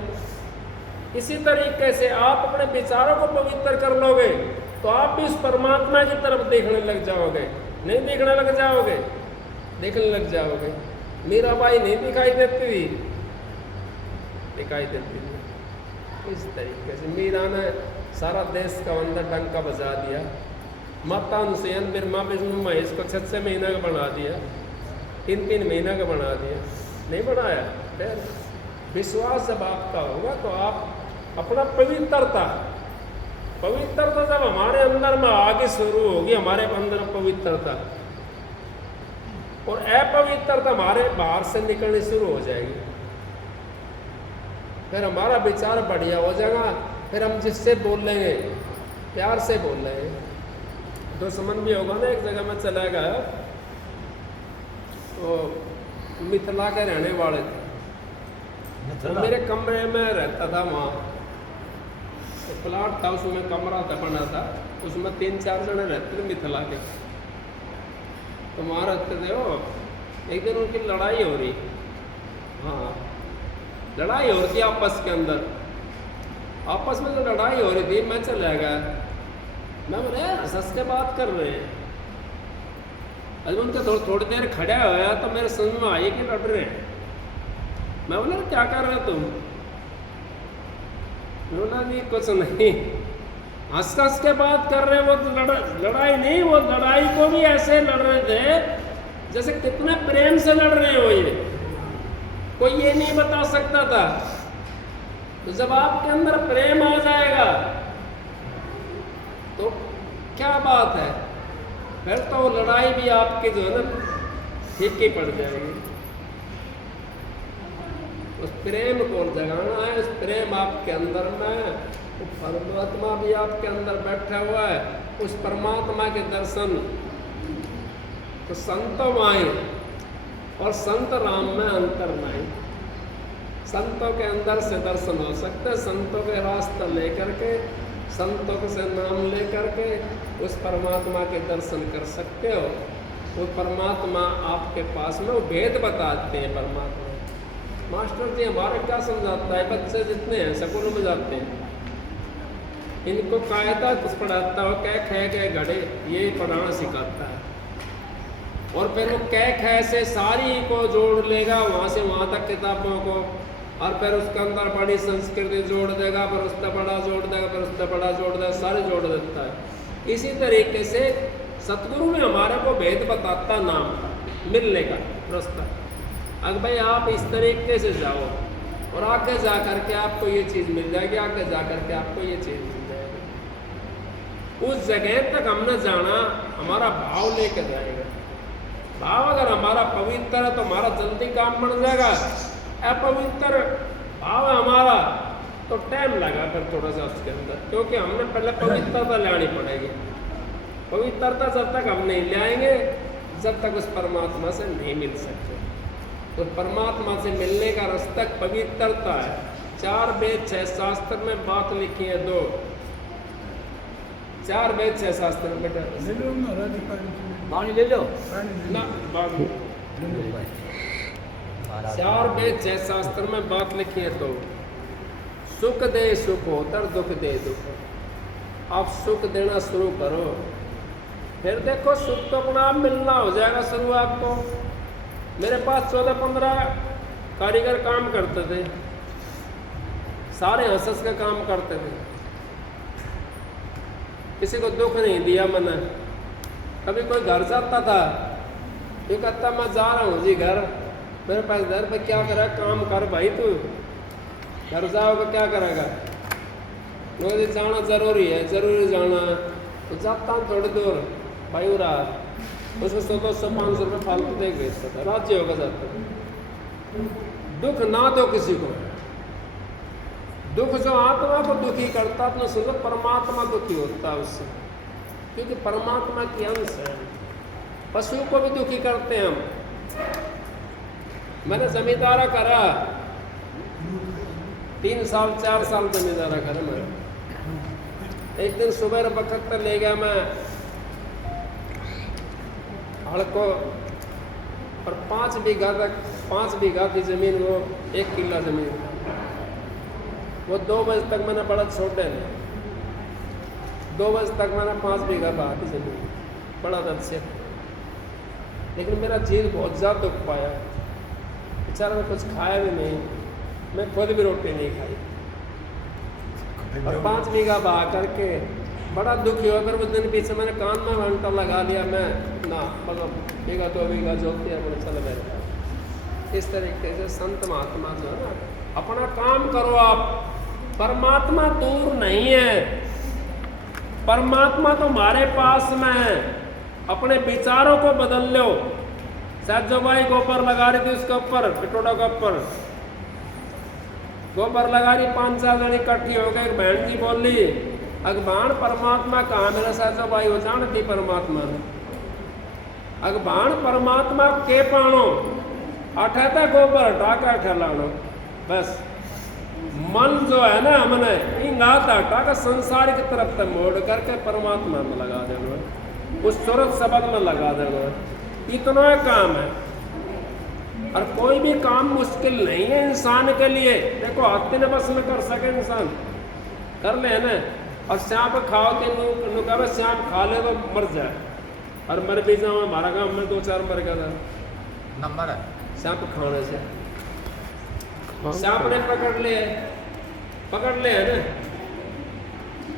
इसी तरीके से आप अपने विचारों को पवित्र कर लोगे तो आप भी उस परमात्मा की तरफ देखने लग जाओगे। नहीं देखने लग जाओगे, देखने लग जाओगे। मीरा बाई नहीं दिखाई देती थी, दिखाई देती थी। इस तरीके से मीरा ने सारा देश का अंदर डंका बजा दिया। माता अनुसैन ब्रह्मा विष्णु महेश को 6 महीना का बना दिया, 3 महीना का बना दिया। नहीं बनाया। फिर विश्वास जब आपका होगा तो आप अपना पवित्रता जब हमारे अंदर में आगे शुरू होगी, हमारे अंदर पवित्रता, और अपवित्रता हमारे बाहर से निकलनी शुरू हो जाएगी। फिर हमारा विचार बढ़िया हो जाएगा। फिर हम जिससे बोल लेंगे प्यार से बोल लेंगे। दुश्मन भी होगा ना, एक जगह में चला गया तो मिथिला के रहने वाले थे, तो मेरे कमरे में रहता था। वहाँ एक प्लाट था, उसमें कमरा था बना था, उसमें 3-4 जने रहते थे मिथिला के। तो वहाँ रहते थे वो। एक दिन उनकी लड़ाई हो रही, हाँ लड़ाई हो रही थी आपस के अंदर। आपस में जो लड़ाई हो रही थी, मैं चला गया। मैं बोले हंस के बात कर रहे हैं। अभी उनके थोड़ी देर खड़ा हुआ तो मेरे समझ में आई कि लड़ रहे हैं। मैं बोला क्या कर रहे तुम? बोला नहीं कुछ नहीं, हंस के बात कर रहे। वो तो लड़ाई नहीं, वो लड़ाई को भी ऐसे लड़ रहे थे जैसे कितने प्रेम से लड़ रहे हो। ये कोई ये नहीं बता सकता था। तो जब आपके अंदर प्रेम आ जाएगा तो क्या बात है, फिर तो लड़ाई भी आपकी जो है ना ठीक ही पड़ जाएगी। उस प्रेम को जगाना है। उस प्रेम आपके अंदर में, वो परमात्मा भी आपके अंदर बैठा हुआ है। उस परमात्मा के दर्शन तो संतों माए और संत राम में अंतर नहीं। संतों के अंदर से दर्शन हो सकते, संतों के रास्ता लेकर के, संतों से नाम लेकर के उस परमात्मा के दर्शन कर सकते हो। वो परमात्मा आपके पास में वो भेद बताते हैं। परमात्मा मास्टर जी हमारा क्या समझाता है, बच्चे जितने हैं स्कूलों में जाते हैं, इनको कायदा कुछ पढ़ाता हो, कै खे के घड़े ये पढ़ाना सिखाता है, और फिर वो कै खे से सारी को जोड़ लेगा वहाँ से वहाँ तक किताबों को, और फिर उसके अंदर बड़ी संस्कृति जोड़ देगा, फिर उससे बड़ा जोड़ देगा, फिर उससे बड़ा जोड़ देगा, सारे जोड़ देता है। इसी तरीके से सतगुरु ने हमारे को भेद बताता नाम का मिलने का रास्ता। अगर भाई आप इस तरीके से जाओ और आगे जा करके आपको ये चीज़ मिल जाएगी, आगे जा करके आपको ये चीज़ मिल जाएगी। उस जगह तक हमने जाना, हमारा भाव लेकर जाएगा। भाव अगर हमारा पवित्र है तो हमारा जल्दी काम बन जाएगा। अपवित्र भाव है हमारा तो टाइम लगा फिर थोड़ा सा उसके अंदर, क्योंकि हमने पहले पवित्रता लानी पड़ेगी। पवित्रता जब तक हम नहीं लाएंगे, जब तक उस परमात्मा से नहीं मिल सकते। तो परमात्मा से मिलने का रास्ता पवित्रता है। 4 वेद 6 शास्त्र में बात लिखी है, 2 4 वेद 6 शास्त्र में। बेटा पानी ले लो ना, 4 वेद 6 शास्त्र में बात लिखी है। तो सुख दे सुख होतर, दुख दे दुख। आप सुख देना शुरू करो, फिर देखो सुख तो अपना आप मिलना हो जाएगा शुरू आपको। मेरे पास 14-15 कारीगर काम करते थे, सारे हंस का काम करते थे, किसी को दुख नहीं दिया मैंने। कभी कोई घर जाता था, ये कहता मैं जा रहा हूँ जी घर, मेरे पास घर पे क्या करा, काम कर भाई, तू घर जाओगे क्या करेगा, मुझे जाना जरूरी है, जरूरी जाना है तो जाता हूँ थोड़ी दूर भाई हो रहा, उसको 100-500 रुपये फालतू दे भेजता था, राज्य होगा जाता था। दुख ना दो किसी को। दुख जो आत्मा को दुखी करता, अपने सुनो परमात्मा दुखी होता है उससे, क्योंकि परमात्मा की अंश है। पशु को भी दुखी करते हैं हम। मैंने जमींदारा करा 3 साल 4 साल जमींदारा करा मैं। एक दिन सुबह वक्त पर ले गया मैं हड़ को, और 5 बीघा तक, 5 बीघा की ज़मीन, वो 1 किला ज़मीन, वो 2 बजे तक मैंने, बड़ा छोटे ने 2 बजे तक मैंने 5 बीघा बहा की ज़मीन, बड़ा दर्द से। लेकिन मेरा जीव बहुत ज़्यादा दुख पाया, बेचारा मैं कुछ खाया भी नहीं, मैं खुद भी रोटी नहीं खाई, और 5 बीघा बहा करके बड़ा दुखी होकर उस दिन पीछे मैंने कान में घंटा लगा लिया। मैं ना मतलब बीघा 2 बीघा जोती है अपने चले गए। इस तरीके से संत महात्मा जो है ना, अपना काम करो आप। परमात्मा दूर नहीं है, परमात्मा तो हमारे पास में है। अपने विचारों को बदल लो। शायद जो भाई गोबर लगा रही थी उसके ऊपर, पिटोड़ा के ऊपर गोबर लगा रही, 5-4 जनी इकट्ठी हो गए, एक बहन जी बोली अगबान परमात्मा कहाँ, मेरा साथ भाई वो जानती परमात्मा ने। अगबान परमात्मा के पानो अठाता गोबर हटा के ठहलानो, बस मन जो है ना हमने इंगाता हटा का संसार की तरफ से मोड़ करके परमात्मा में लगा देना, उस सूरत शब्द में लगा देना, इतना काम है। और कोई भी काम मुश्किल नहीं है इंसान के लिए। देखो हाथी ने बस में कर सके इंसान, कर ले ना। और सांप खाओ के नुकाबे सांप खा ले तो मर जाए, और मर भी जाओ। हमारा गाँव में 2-4 मर गया था नंबर है सांप खाने से। सांप ने पकड़ ले है ना,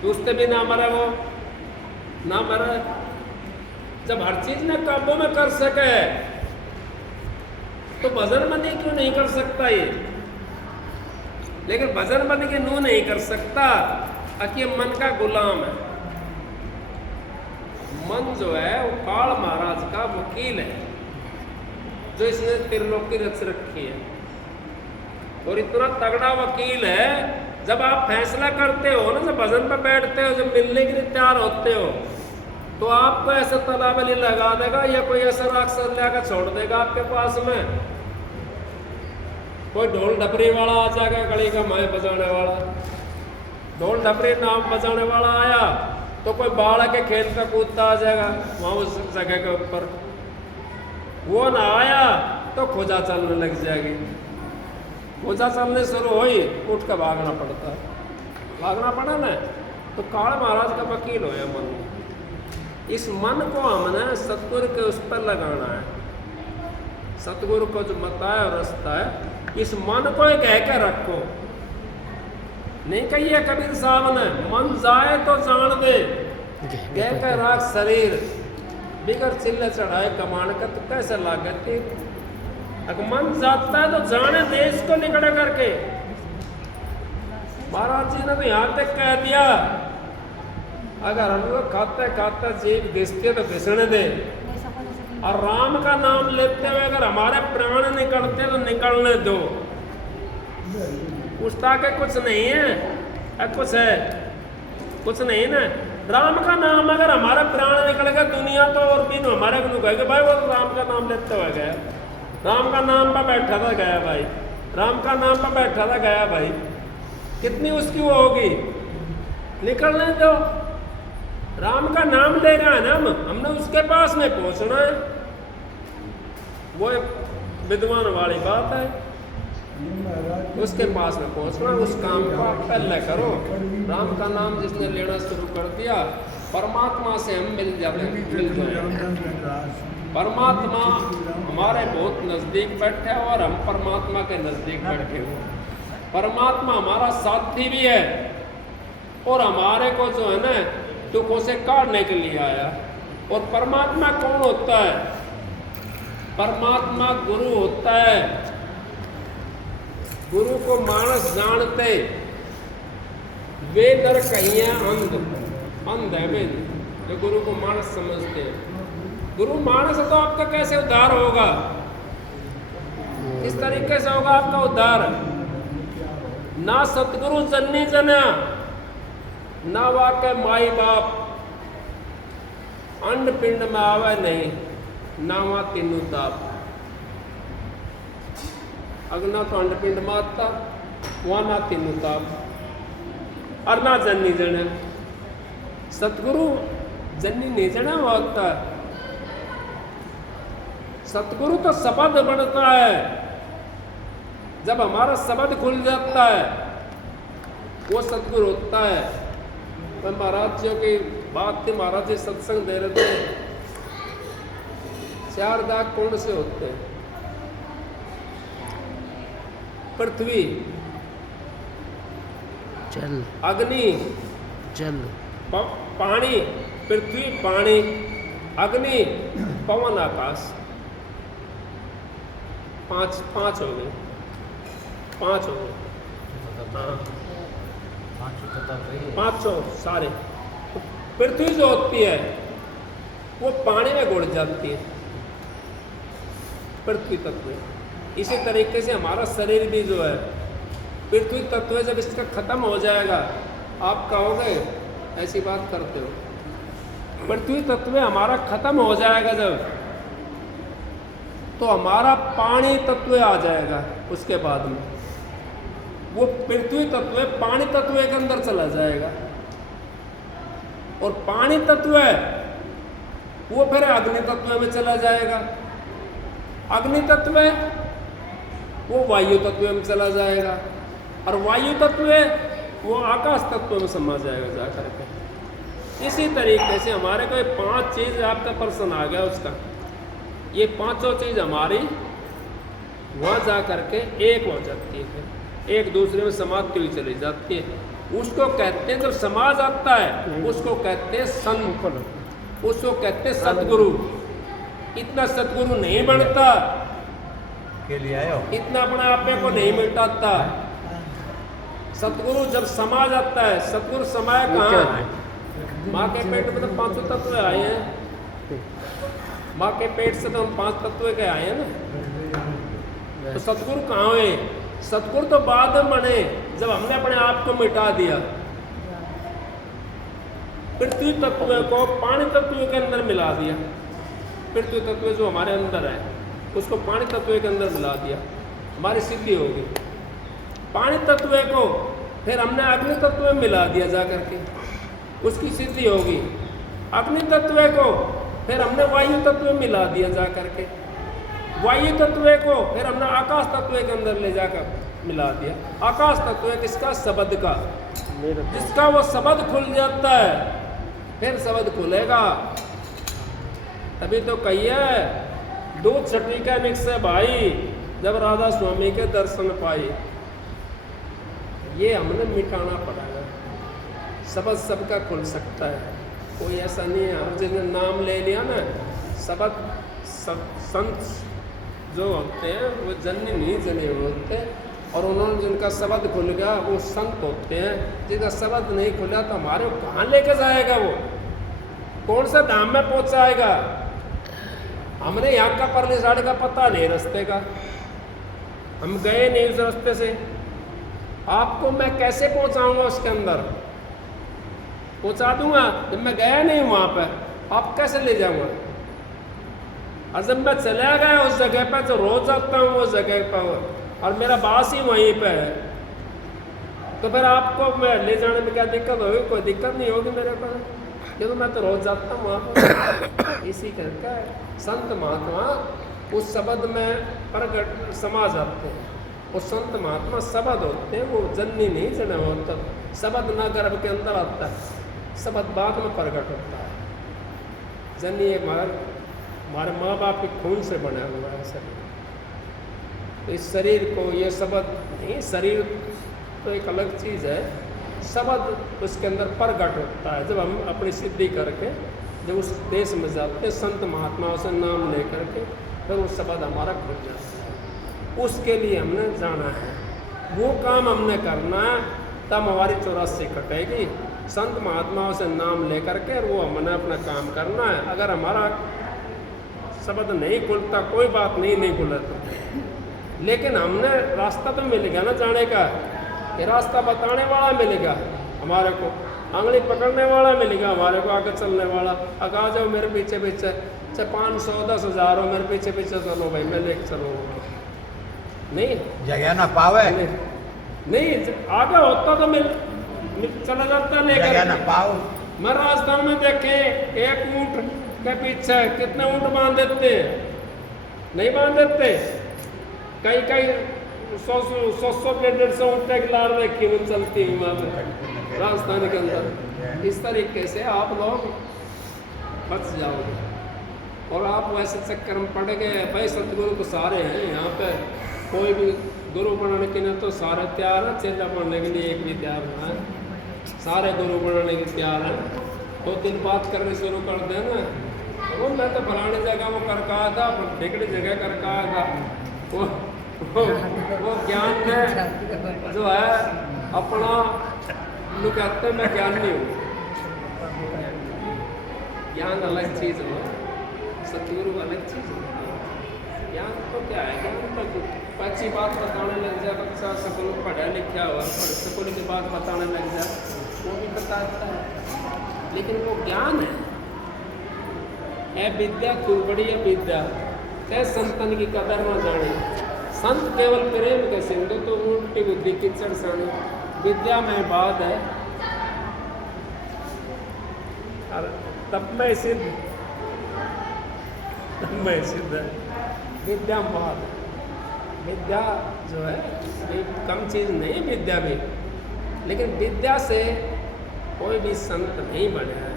तो उससे भी ना मरा वो, ना मरा। जब हर चीज ने काबू में कर सके तो भजन बंदी क्यों नहीं कर सकता ये? लेकिन भजन बंदी के नू नहीं कर सकता, कि मन का गुलाम है। मन जो है वो काल महाराज का वकील है, जो इसने त्रिलोकी रच रखी है, और इतना तगड़ा वकील है। जब आप फैसला करते हो ना, जब भजन पर बैठते हो, जब मिलने के लिए तैयार होते हो, तो आपको ऐसा तलाबली लगा देगा या कोई ऐसा राक्षस लाकर छोड़ देगा आपके पास में। कोई ढोल डबरी वाला आ जाएगा, गली का माए बजाने वाला, ढोल डबरी नाम बजाने वाला आया तो कोई बाड़ा के खेल का कूदता आ जाएगा वहां उस जगह के ऊपर। वो ना आया तो खोजा चलने लग जाएगी, खोजा चलने शुरू हुई उठ कर भागना पड़ता, भागना पड़ा ना तो काल महाराज का वकील होया मन। इस मन को हमने सतगुरु के उस पर लगाना है। सतगुरु को जो बताया रास्ता है, इस मन को कह के रखो। नहीं कहिए कबीर साहब ने, मन जाए तो जान दे, कह के राख शरीर, बिगर चिल्ले चढ़ाए कमान का तो कैसे लागत। अगर मन जाता है तो जाने देश को निकल करके। महाराज जी ने तो यहाँ तक कह दिया, अगर हम लोग खाते खाते जीव घिसते तो घिसने दे, और राम का नाम लेते हुए अगर हमारे प्राण निकलते तो निकलने दो। पूछता के कुछ नहीं है, कुछ है, कुछ नहीं ना। राम का नाम अगर हमारा प्राण निकल गया, दुनिया तो और भी हमारे को कहेगा भाई वो तो राम का नाम लेते हुए गया, राम का नाम पर बैठा था गया भाई, राम का नाम पर बैठा था गया भाई। कितनी उसकी वो होगी, निकलने दो। राम का नाम ले रहा है ना, हमने उसके पास में पहुंचना है। वो विद्वान वाली बात है, उसके पास में पहुंचना, उस काम को आप पहले करो। राम का नाम जिसने लेना शुरू कर दिया, परमात्मा से हम मिल जाए। परमात्मा हमारे बहुत नजदीक बैठे और हम परमात्मा के नजदीक बैठे हुए। परमात्मा हमारा साथी भी है और हमारे को जो है ना दुखों से काटने के लिए आया। और परमात्मा कौन होता है? परमात्मा गुरु होता है। गुरु को मानस जानते, वे दर कहिए अंध, अंध है वे जो गुरु को मानस समझते हैं। गुरु मानस तो आपका कैसे उद्धार होगा? इस तरीके से होगा आपका उद्धार। ना सतगुरु जननी जना, ना वाके माई बाप, अंड पिंड में आवे नहीं, ना वहाँ तीनों ताप। अगना तो अंड पिंड में आता, वहाँ ना तीनों ताप और ना जननी जने। सतगुरु जननी नहीं जना होता। सतगुरु तो शब्द बनता है, जब हमारा शब्द खुल जाता है वो सतगुरु होता है। तो महाराज जी की बात थी, महाराज जी सत्संग दे रहे थे। 4 दाग कौन से होते हैं? पृथ्वी, जल, अग्नि, जल, पानी, पृथ्वी, पानी, अग्नि, पवन, आकाश। 5 हो गए, 5 हो गए। हाँ, 500 सारे। पृथ्वी जो होती है वो पानी में घुल जाती है, पृथ्वी तत्व। इसी तरीके से हमारा शरीर भी जो है पृथ्वी तत्व है। जब इसका खत्म हो जाएगा, आप कहोगे ऐसी बात करते हो। पृथ्वी तत्व हमारा खत्म हो जाएगा जब, तो हमारा पानी तत्व आ जाएगा। उसके बाद में वो पृथ्वी तत्व पानी तत्व के अंदर चला जाएगा, और पानी तत्व वो फिर अग्नि तत्व में चला जाएगा। अग्नि तत्व वो वायु तत्व में चला जाएगा, और वायु तत्व वो आकाश तत्व में समा जाएगा जाकर के। इसी तरीके से हमारे को 5 चीज़ आपका प्रश्न आ गया उसका, ये 5 चीज़ हमारी वहाँ जा कर के एक हो जाती है, एक दूसरे में समाप्ति हुई चली जाती है। उसको कहते हैं, जब समाज आता है उसको कहते हैं संत, उसको कहते हैं सतगुरु। इतना सतगुरु नहीं बनता के लिए आयो, इतना अपने आप को नहीं मिटाता। सतगुरु जब समाज आता है, सतगुरु समाया कहाँ है? माँ के पेट में तो 5 तत्व आए हैं। माँ के पेट से तो हम 5 तत्व के आए हैं ना। तो सतगुरु कहाँ हुए? सतगुरु तो बाद में बने, जब हमने अपने आप को मिटा दिया। पृथ्वी तत्व को पानी तत्व के अंदर मिला दिया। पृथ्वी तत्व जो हमारे अंदर है उसको पानी तत्व के अंदर मिला दिया, हमारी सिद्धि होगी। पानी तत्व को फिर हमने अग्नि तत्व में मिला दिया जा करके, उसकी सिद्धि होगी। अग्नि तत्व को फिर हमने वायु तत्व में मिला दिया जा करके, वायु तत्व को फिर हमने आकाश तत्व के अंदर ले जाकर मिला दिया। आकाश तत्व किसका? शब्द का। जिसका वो शब्द खुल जाता है फिर शब्द खुलेगा। तभी तो कहिए दूध छठी का मिक्स है भाई, जब राधा स्वामी के दर्शन पाई। ये हमने मिटाना पड़ेगा। शब्द सबका खुल सकता है, कोई ऐसा नहीं है। हम जिन्हें नाम ले लिया ना, शब्द संत जो होते हैं वो जन्य नहीं जने होते, और उन्होंने जिनका शब्द खुल गया वो संत होते हैं। जिनका शब्द नहीं खुला तो हमारे कहाँ लेके जाएगा? वो कौन सा धाम में पहुँचाएगा? हमने यहाँ का परली साइड का पता नहीं रास्ते का, हम गए नहीं उस रास्ते से। आपको मैं कैसे पहुँचाऊँगा उसके अंदर? पहुँचा दूंगा जब मैं गया नहीं वहाँ पर, आप कैसे ले जाऊँगा? और जब मैं चला गया उस जगह पर, तो रोज जाता हूँ उस जगह पर और मेरा बास ही वहीं पे है, तो फिर आपको मैं ले जाने में क्या दिक्कत होगी? कोई दिक्कत नहीं होगी मेरे पर, क्योंकि मैं तो रोज जाता हूँ वहाँ पर। इसी करके संत महात्मा उस शब्द में प्रकट समा जाते हैं। वो संत महात्मा शब्द होते हैं, वो जन्नी नहीं जने होता। शब्द ना गर्भ के अंदर आता है, शब्द बाद में प्रकट होता है। जन्नी हमारे माँ बाप के खून से बना हुआ है शरीर। तो इस शरीर को ये शब्द नहीं, शरीर तो एक अलग चीज़ है, शब्द उसके अंदर प्रकट होता है। जब हम अपनी सिद्धि करके जब उस देश में जाते हैं, संत महात्माओं से नाम ले करके, फिर वो शब्द हमारा खुल जाता है। उसके लिए हमने जाना है, वो काम हमने करना है, तब हमारी 84 कटेगी। संत महात्माओं से नाम ले करके वो हमने अपना काम करना है। अगर हमारा शब्द नहीं खुलता, कोई बात नहीं खुलता, लेकिन हमने रास्ता तो मिलेगा ना जाने का। ये रास्ता बताने वाला मिलेगा हमारे को, आंगली पकड़ने वाला मिलेगा हमारे को, आगे चलने वाला। अब आ जाओ मेरे पीछे पीछे, चाहे 500 10,000 हो, मेरे पीछे पीछे चलो भाई, मैं लेके चलूँगा। नहीं जगह ना पावे, नहीं आगे होता तो मैं चला जाता लेकर। जगह ना पाओ। मैं राजस्थान में देखे एक ऊँट के पीछे कितने ऊँट बांध देते हैं, नहीं बांध देते। कई 100 150 ऊँट की लार रखी हुई चलती है वहाँ पर राजस्थान के अंदर। इस तरीके से आप लोग बच जाओगे। और आप वैसे चक्कर में पड़ गए भाई। सतगुरु तो सारे हैं यहाँ पे, कोई भी गुरु बनाने के लिए तो सारे तैयार हैं, चेला बनने के लिए एक भी तैयार ना है। सारे गुरु बनाने के तैयार हैं। 2 दिन बात करने शुरू कर देना, वो मैं तो फलाने जगह वो करके आया था, बिगड़ी जगह करके आया था। वो ज्ञान में जो है अपना लोग कहते हैं मैं ज्ञान नहीं हूँ। ज्ञान अलग चीज़ हो, सतगुरु अलग चीज़ हो। ज्ञान तो क्या है, ज्ञान तो अच्छी बात बताने लग जाए बच्चा, स्कूल पढ़ा लिखा हुआ, स्कूल की बात बताने लग जाए, वो भी बताता है, लेकिन वो ज्ञान है विद्या खूब बड़ी है विद्या। चाहे संतन की कदर न जाने, संत केवल प्रेम के सिंधु, तो उल्टी बुद्धि किचड़ सानी। विद्या में बात है और तब में सिद्ध, तब में सिद्ध है। विद्या में बात है। विद्या जो है ये कम चीज़ नहीं, विद्या भी, लेकिन विद्या से कोई भी संत नहीं बने है।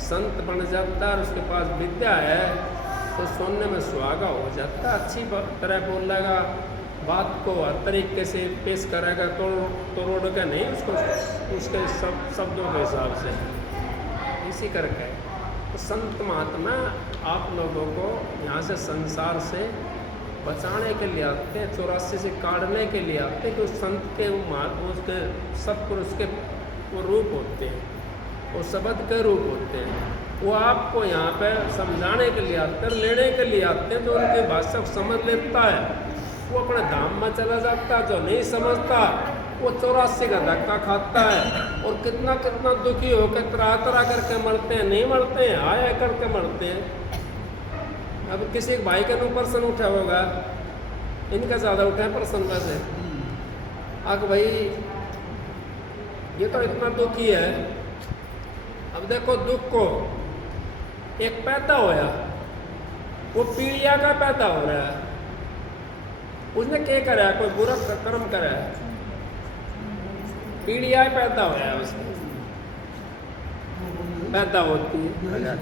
संत बन जाता है, उसके पास विद्या है तो सुनने में सुहागा हो जाता है, अच्छी तरह बोलेगा, बात को हर तरीके से पेश करेगा, तोड़ के नहीं, उसको उसके शब्दों के हिसाब से। इसी करके तो संत महात्मा आप लोगों को यहाँ से संसार से बचाने के लिए आते हैं, 84 से काटने के लिए आते हैं। कि उस संत के उसके सत्पुरुष के वो रूप होते हैं, वो शब्द के रूप होते हैं। वो आपको यहाँ पे समझाने के लिए आते हैं, लेने के लिए आते हैं। जो उनकी भाषा समझ लेता है वो अपने धाम में चला जाता है, जो नहीं समझता वो 84 का धक्का खाता है और कितना कितना दुखी होकर तरह तरह करके मरते हैं, नहीं मरते हैं, आया करके मरते हैं। अब किसी एक भाई का पर्सन उठा होगा, इनका ज़्यादा उठा है पर्सन वैसे। अब भाई ये तो इतना दुखी है। अब देखो दुख को एक पैदा होया, वो पीढ़िया का पैदा हो रहा है, उसने क्या करा है, कोई बुरा कर्म करा है, पीढ़िया पैदा होया है, उसने पैदा होती है,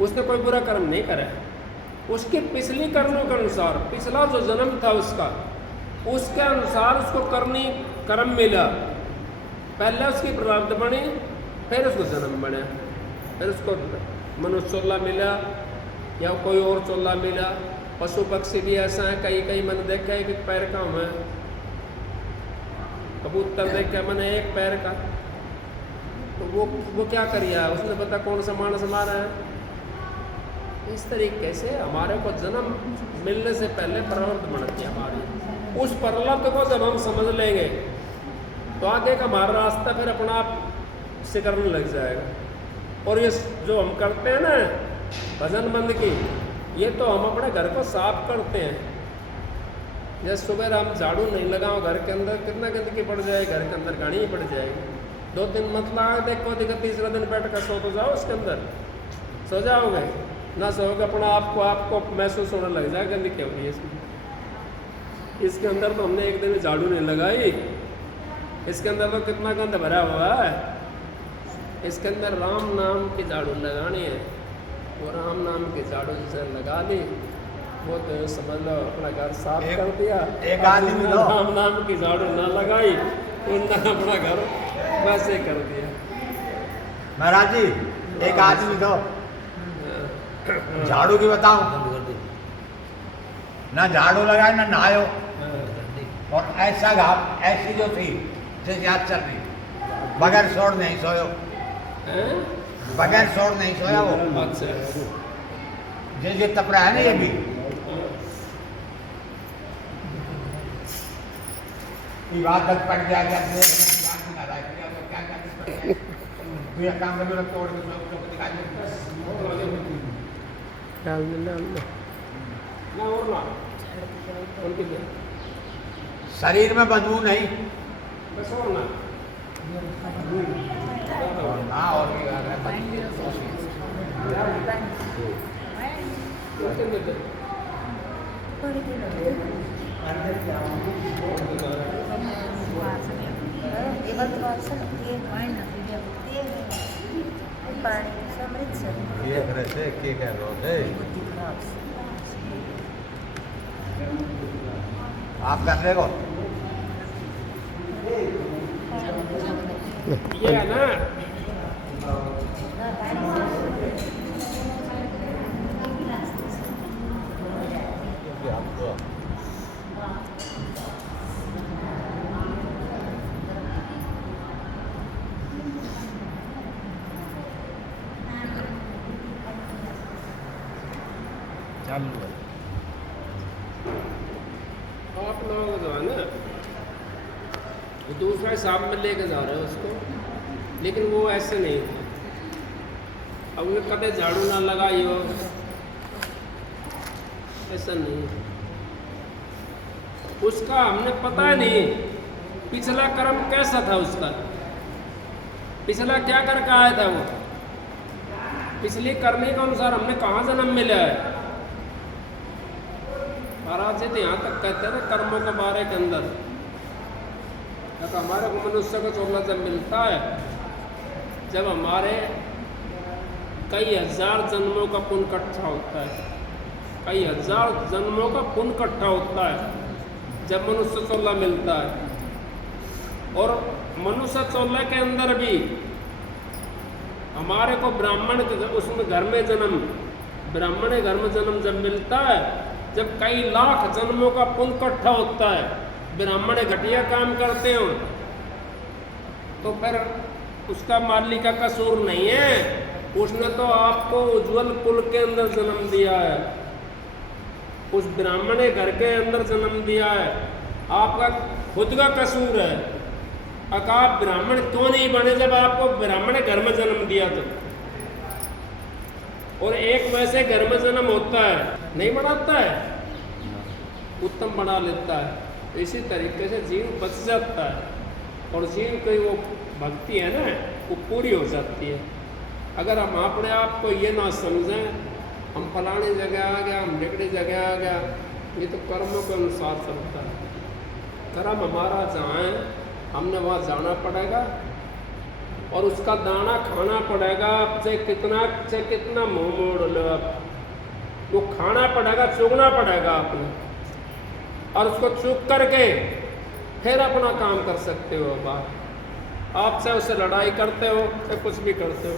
उसने कोई बुरा कर्म नहीं करा है। उसके पिछली कर्मों के अनुसार, पिछला जो जन्म था उसका, उसके अनुसार उसको करनी कर्म मिला। पहले उसकी प्रारब्ध बनी, फिर उसको जन्म बना, फिर उसको मनुष्य चोला मिला या कोई और चोला मिला। पशु पक्षी भी ऐसा है, कई कई मैंने देखा है कि पैर का है, कबूतर देखा मैंने एक पैर का, तो वो क्या करिया, उसने पता कौन सा मानस मारा है। इस तरीके से हमारे को जन्म मिलने से पहले प्रारब्ध बनती है हमारी। उस प्रारब्ध को जब हम समझ लेंगे तो आगे का हमारा रास्ता फिर अपना आप से करने लग जाएगा। और ये जो हम करते हैं ना भजन बंद की, ये तो हम अपने घर को साफ करते हैं। जैसे सुबह हम झाड़ू नहीं लगाओ घर के अंदर, कितना गंदगी पड़ जाए, घर के अंदर गाड़ी पड़ जाएगी। 2 दिन मत लगा, देखो देखो तीसरा दिन बैठ कर सो तो जाओ, उसके अंदर सो जाओगे ना, सोओगे अपना आपको महसूस होने लग जाए गंदगी हो रही है इसमें। इसके अंदर तो हमने एक दिन झाड़ू नहीं लगाई, इसके अंदर तो कितना गंद भरा हुआ है। इसके अंदर राम नाम की झाड़ू लगानी है, वो राम नाम की झाड़ू जिसे लगा ली, वो तो समझ लो अपना घर साफ कर दिया। एक आदमी राम नाम की झाड़ू ना लगाई, उनने अपना घर वैसे कर दिया। महाराज जी एक आदमी दो झाड़ू की बताओ, ना झाड़ू लगाए ना नहायो, और ऐसा घाव ऐसी जो थी जैसे याद चल रही, बगैर सोड़ नहीं सोयो, बगैर सोड़ नहीं सोया वो। अच्छा ये तपड़ा है ना ये भी, इबादत पड़ जाएगा तो ये काम कर तोड़ डाल दे ना और ना उनके लिए शरीर में बदबू नहीं, बस और ना हाँ और आप कर रहे हो ये है ना। आप लोग जो है ना वो दूसरा हिसाब में लेके जा रहे हो उसको, लेकिन वो ऐसे नहीं है। अब ये कभी झाड़ू ना लगाई हो, ऐसा नहीं है। उसका हमने पता नहीं पिछला कर्म कैसा था, उसका पिछला क्या करके आया था, वो पिछली करने के अनुसार हमने कहाँ जन्म मिला है। महाराज जी तो यहाँ तक कहते हैं कर्मों के बारे के अंदर, तो हमारे को मनुष्य को चोला जब मिलता है, जब हमारे कई हजार जन्मों का पुण्य इकट्ठा होता है, कई हजार जन्मों का पुण्य इकट्ठा होता है, जब मनुष्य चोला मिलता है। और मनुष्य चोले के अंदर भी हमारे को ब्राह्मण के उसमें घर में जन्म, ब्राह्मण घर में जन्म जब मिलता है, जब कई लाख जन्मों का पुण्य इकट्ठा होता है, ब्राह्मण घटिया काम करते हो, तो फिर उसका मालिक का कसूर नहीं है, उसने तो आपको उज्जवल कुल के अंदर जन्म दिया है, उस ब्राह्मण घर के अंदर जन्म दिया है, आपका खुद का कसूर है। आप ब्राह्मण क्यों नहीं बने जब आपको ब्राह्मण घर में जन्म दिया तो? और एक वैसे घर में जन्म होता है, नहीं बनाता है, उत्तम बना लेता है। इसी तरीके से जीव बच जाता है और जीव की वो भक्ति है ना, वो पूरी हो जाती है। अगर हम अपने आप को ये ना समझें हम फलानी जगह आ गया, हम ढिकड़ी जगह आ गया, ये तो कर्मों के अनुसार चलता है। कर्म हमारा जहाँ है हमने वहाँ जाना पड़ेगा और उसका दाना खाना पड़ेगा। आप चाहे कितना मुँह मोड़ लो, आप वो खाना पड़ेगा, चुगना पड़ेगा आपने, और उसको चुग करके फिर अपना काम कर सकते हो। बात आप चाहे उससे लड़ाई करते हो चाहे कुछ भी करते हो।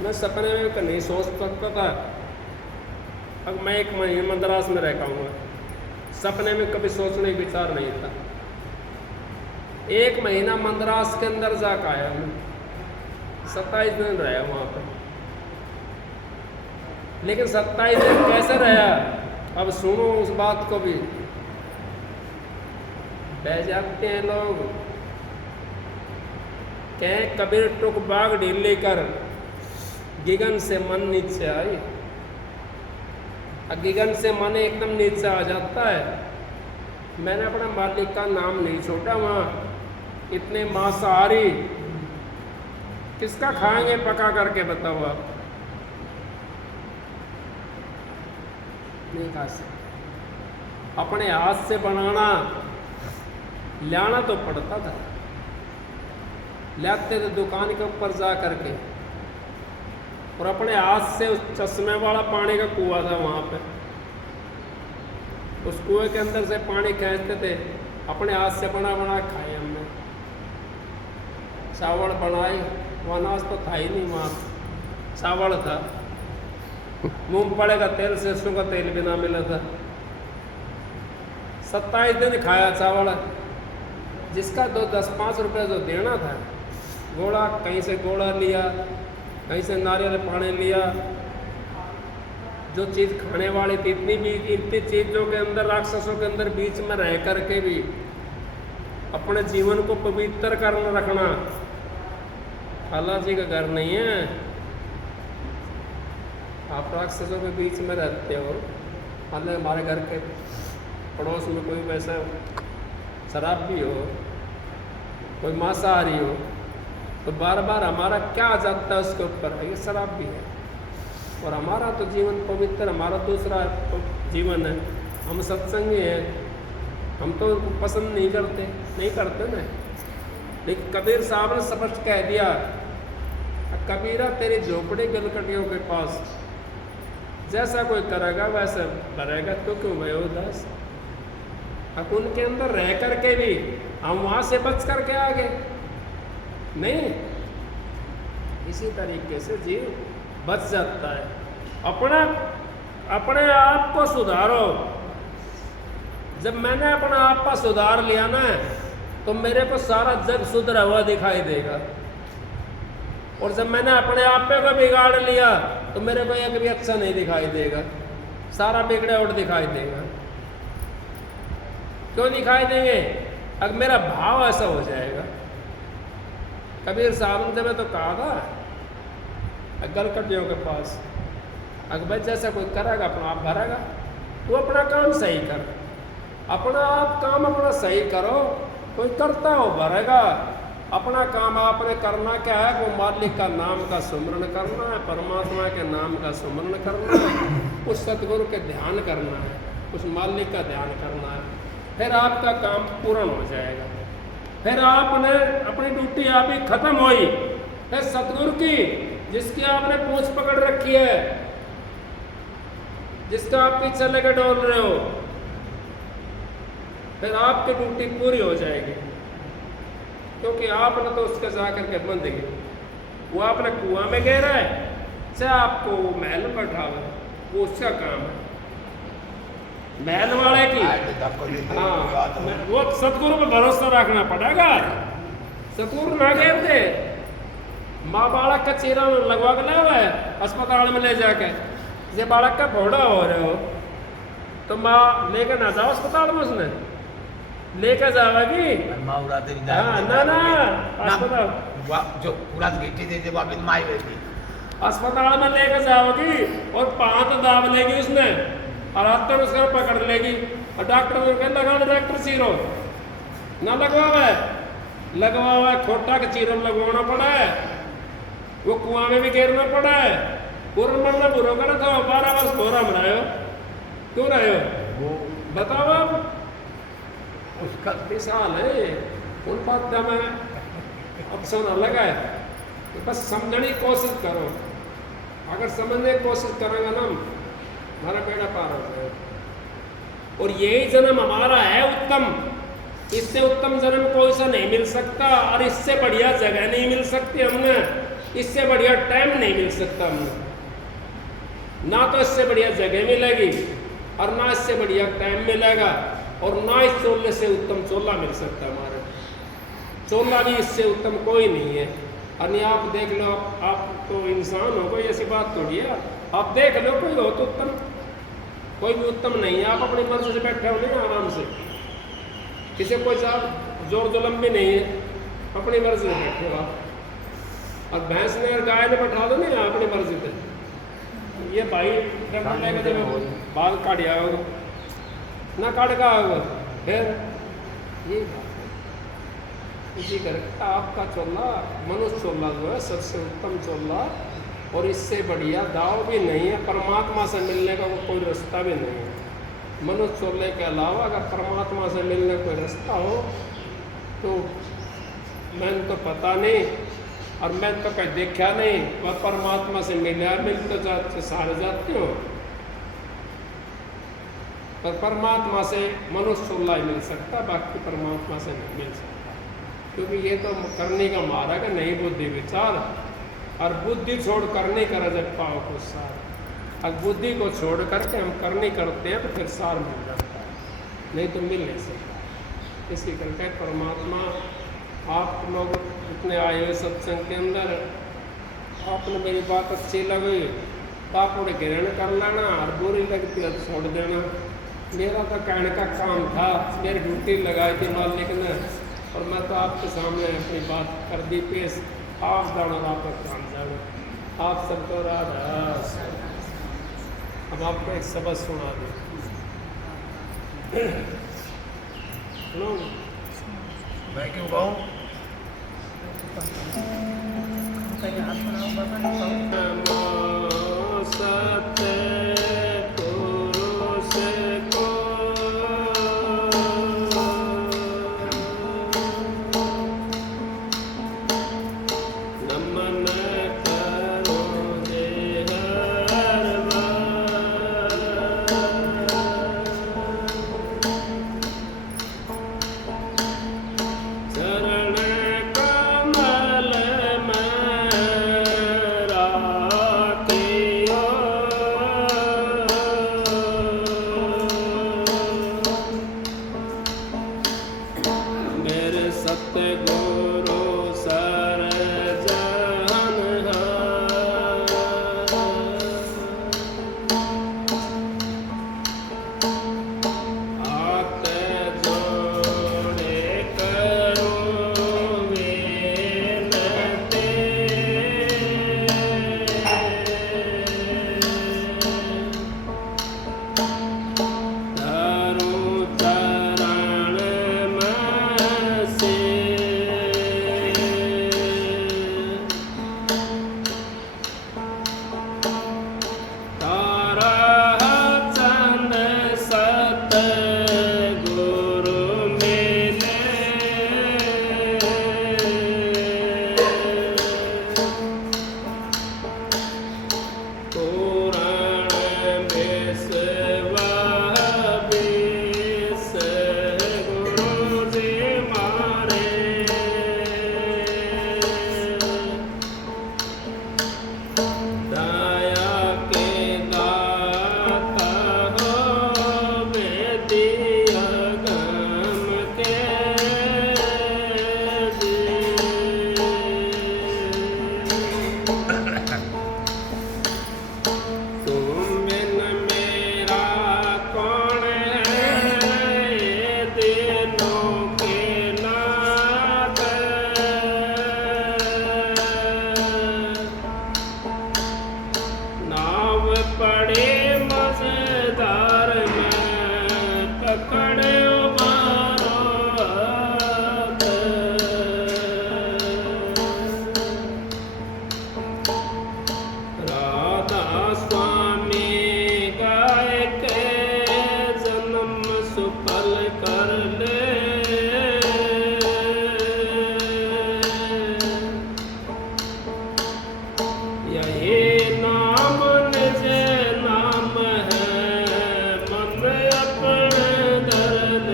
मैं सपने में नहीं सोच सकता था, अब मैं 1 महीने मद्रास में रह पाऊँगा, सपने में कभी सोचने का विचार नहीं था। 1 महीना मद्रास के अंदर जाकर आया मैं, 27 दिन रहा वहाँ पर। लेकिन 27 दिन कैसे रहा, अब सुनो उस बात को भी। बह जाते हैं लोग, कहें कबीर टुक बाग ढीली कर, गिगन से मन नीचे आई। गिगन से मन एकदम नीचे आ जाता है। मैंने अपने मालिक का नाम नहीं छोड़ा वहाँ। इतने मांसाहारी किसका खाएंगे पका करके, बताओ आप? नहीं खा सकते। अपने हाथ से बनाना लाना तो पड़ता था, लाते थे दुकान के ऊपर जा करके, और अपने हाथ से उस चश्मे वाला पानी का कुआं था वहाँ पे, उस कुएं के अंदर से पानी खींचते थे, अपने हाथ से बना बना खाए हमने। चावल बनाए, वहाँ अनाज तो था ही नहीं, वहाँ चावल था। मूंगफली का तेल, सरसों का तेल भी ना मिला था। 27 दिन खाया चावल, जिसका 10-5 रुपये जो देना था, घोड़ा कहीं से घोड़ा लिया, कहीं से नारियल पानी लिया। जो चीज़ खाने वाली थी, इतनी चीज़ों के अंदर, राक्षसों के अंदर बीच में रह करके भी अपने जीवन को पवित्र करना रखना। खाला जी का घर नहीं है, आप राक्षसों के बीच में रहते हो। हालांकि हमारे घर के पड़ोस में कोई वैसा शराब भी हो, कोई मांसाहारी हो, तो बार बार हमारा क्या आ जाता है उसके ऊपर, ये शराब भी है। और हमारा तो जीवन पवित्र, हमारा दूसरा जीवन है, हम सत्संगी हैं, हम तो उनको पसंद नहीं करते ना। लेकिन कबीर साहब ने स्पष्ट कह दिया, कबीरा तेरी झोपड़ी गलकटियों के पास, जैसा कोई करेगा वैसा भरेगा, तो क्यों भय उदास। अब उनके अंदर रह करके भी हम वहाँ से बच करके आ गए नहीं। इसी तरीके से जीव बच जाता है। अपने आप को सुधारो। जब मैंने अपना आप का सुधार लिया ना, तो मेरे को सारा जग सुधरा हुआ दिखाई देगा। और जब मैंने अपने आप पे को बिगाड़ लिया, तो मेरे को एक भी अच्छा नहीं दिखाई देगा, सारा बिगड़े और दिखाई देगा। क्यों दिखाई देंगे? अगर मेरा भाव ऐसा हो जाएगा। कबीर साहब ने जब तो कहा था गलकटियों के पास, अगर भाई जैसा कोई करेगा अपना आप भरेगा, तू अपना काम सही कर, अपना आप काम अपना सही करो, कोई करता हो भरेगा। अपना काम आपने करना क्या है? वो मालिक का नाम का सुमरण करना है, परमात्मा के नाम का सुमरण करना है, उस सतगुरु के ध्यान करना है, उस मालिक का ध्यान करना है। फिर आपका काम पूर्ण हो जाएगा। फिर आपने अपनी ड्यूटी आप ही खत्म हुई। फिर सतगुरु की, जिसकी आपने पूंछ पकड़ रखी है, जिसका आप पीछे लेकर डोल रहे हो, फिर आपकी ड्यूटी पूरी हो जाएगी। क्योंकि आपने तो उसके जाकर के बंद गए, वो आपने कुआं में गिरा है, चाहे आपको महल पर उठावे, वो उसका काम है। महल वाले की, हाँ, वो सतगुरु पर भरोसा रखना पड़ेगा। सतगुरु ना कहते माँ बालक का चीरा लगवा के लाया है अस्पताल में ले जाके, ये बालक का फोड़ा हो रहे हो तो माँ लेकर ना जाओ अस्पताल में, उसने लेकर जाओगी? माउरा तेरी हाँ, ना ना अस्पताल जो पूरा घिट्टी दे दे वापिस माई बेटी अस्पताल में लेकर जाओगी और 5 दाब लेगी उसने और हाथ में उसका पकड़ लेगी और डॉक्टर ने कहा लगा डॉक्टर चीरो ना लगवा हुआ है खोटा के चीरम लगवाना पड़ा है, वो कुआं में भी गिरना पड़ा है, पूरा मरना बुरा कर था 12 वर्ष भोरा मनायो क्यों रहे हो वो बताओ आप उसका मिसाल है उन बात में अफसर अलग है तो बस समझने की कोशिश करो, अगर समझने की कोशिश करेंगे ना हमारा बेड़ा पार हो जाएगा। और यही जन्म हमारा है उत्तम, इससे उत्तम जन्म कोई सा नहीं मिल सकता और इससे बढ़िया जगह नहीं मिल सकती हमने, इससे बढ़िया टाइम नहीं मिल सकता हमने, ना तो इससे बढ़िया जगह मिलेगी और ना इससे बढ़िया टाइम मिलेगा और ना इस चोले से उत्तम चोला मिल सकता हमारे, चोला भी इससे उत्तम कोई नहीं है। और आप देख लो आप तो इंसान हो, कोई ऐसी बात थोड़ी है, आप देख लो कोई हो तो उत्तम, कोई भी उत्तम नहीं है, आप अपनी मर्जी से बैठे हो नहीं आराम से, किसी कोई साहब जोर जुलम भी नहीं है, अपनी मर्जी से बैठे हो आप। और भैंस ने और गाय ने बैठा दो नहीं अपनी मर्जी से, ये भाई लेकर जब बाल काट आओगे ना काट का आओगे फिर ये बात है। इसी करके आपका चोला मनुष्य चोला जो है सबसे उत्तम चोला और इससे बढ़िया दाव भी नहीं है, परमात्मा से मिलने का कोई रास्ता भी नहीं है। मनुष्य चोले के अलावा अगर परमात्मा से मिलने का कोई रास्ता हो तो मैंने तो पता नहीं और मैं तो कहीं देखा नहीं, वह परमात्मा से मिल तो जाते सारे जाते हो, पर परमात्मा से मनुष्य चोला ही मिल सकता, बाकी परमात्मा से नहीं मिल सकता, क्योंकि ये तो करने का मार्ग है नहीं बुद्धि विचार, और बुद्धि छोड़ करने कर जब पाओ कुछ सार, अब बुद्धि को छोड़ करके हम करने करते हैं तो फिर सार मिल जाता है, नहीं तो मिल नहीं सकता। इसी करके परमात्मा आप लोग इतने आए हुए सत्संग के अंदर, आपने मेरी बात अच्छी लगी तो आप उन्हें ग्रहण कर लेना और बुरी लगती है छोड़ देना। मेरा तो कहने का काम था, मेरी ड्यूटी लगाई थी मालिक ने और मैं तो आपके सामने अपनी बात कर दी पेश, आप जाना आपका काम जाना, आप सबको राधा। अब आपको एक सबक सुना दूँ, सुनो मैं क्यों कहूँ नमो सत्य पुरुष को नमन करो जे हर बार, चरण कमल में यही नाम निज नाम है मन अपने दर्द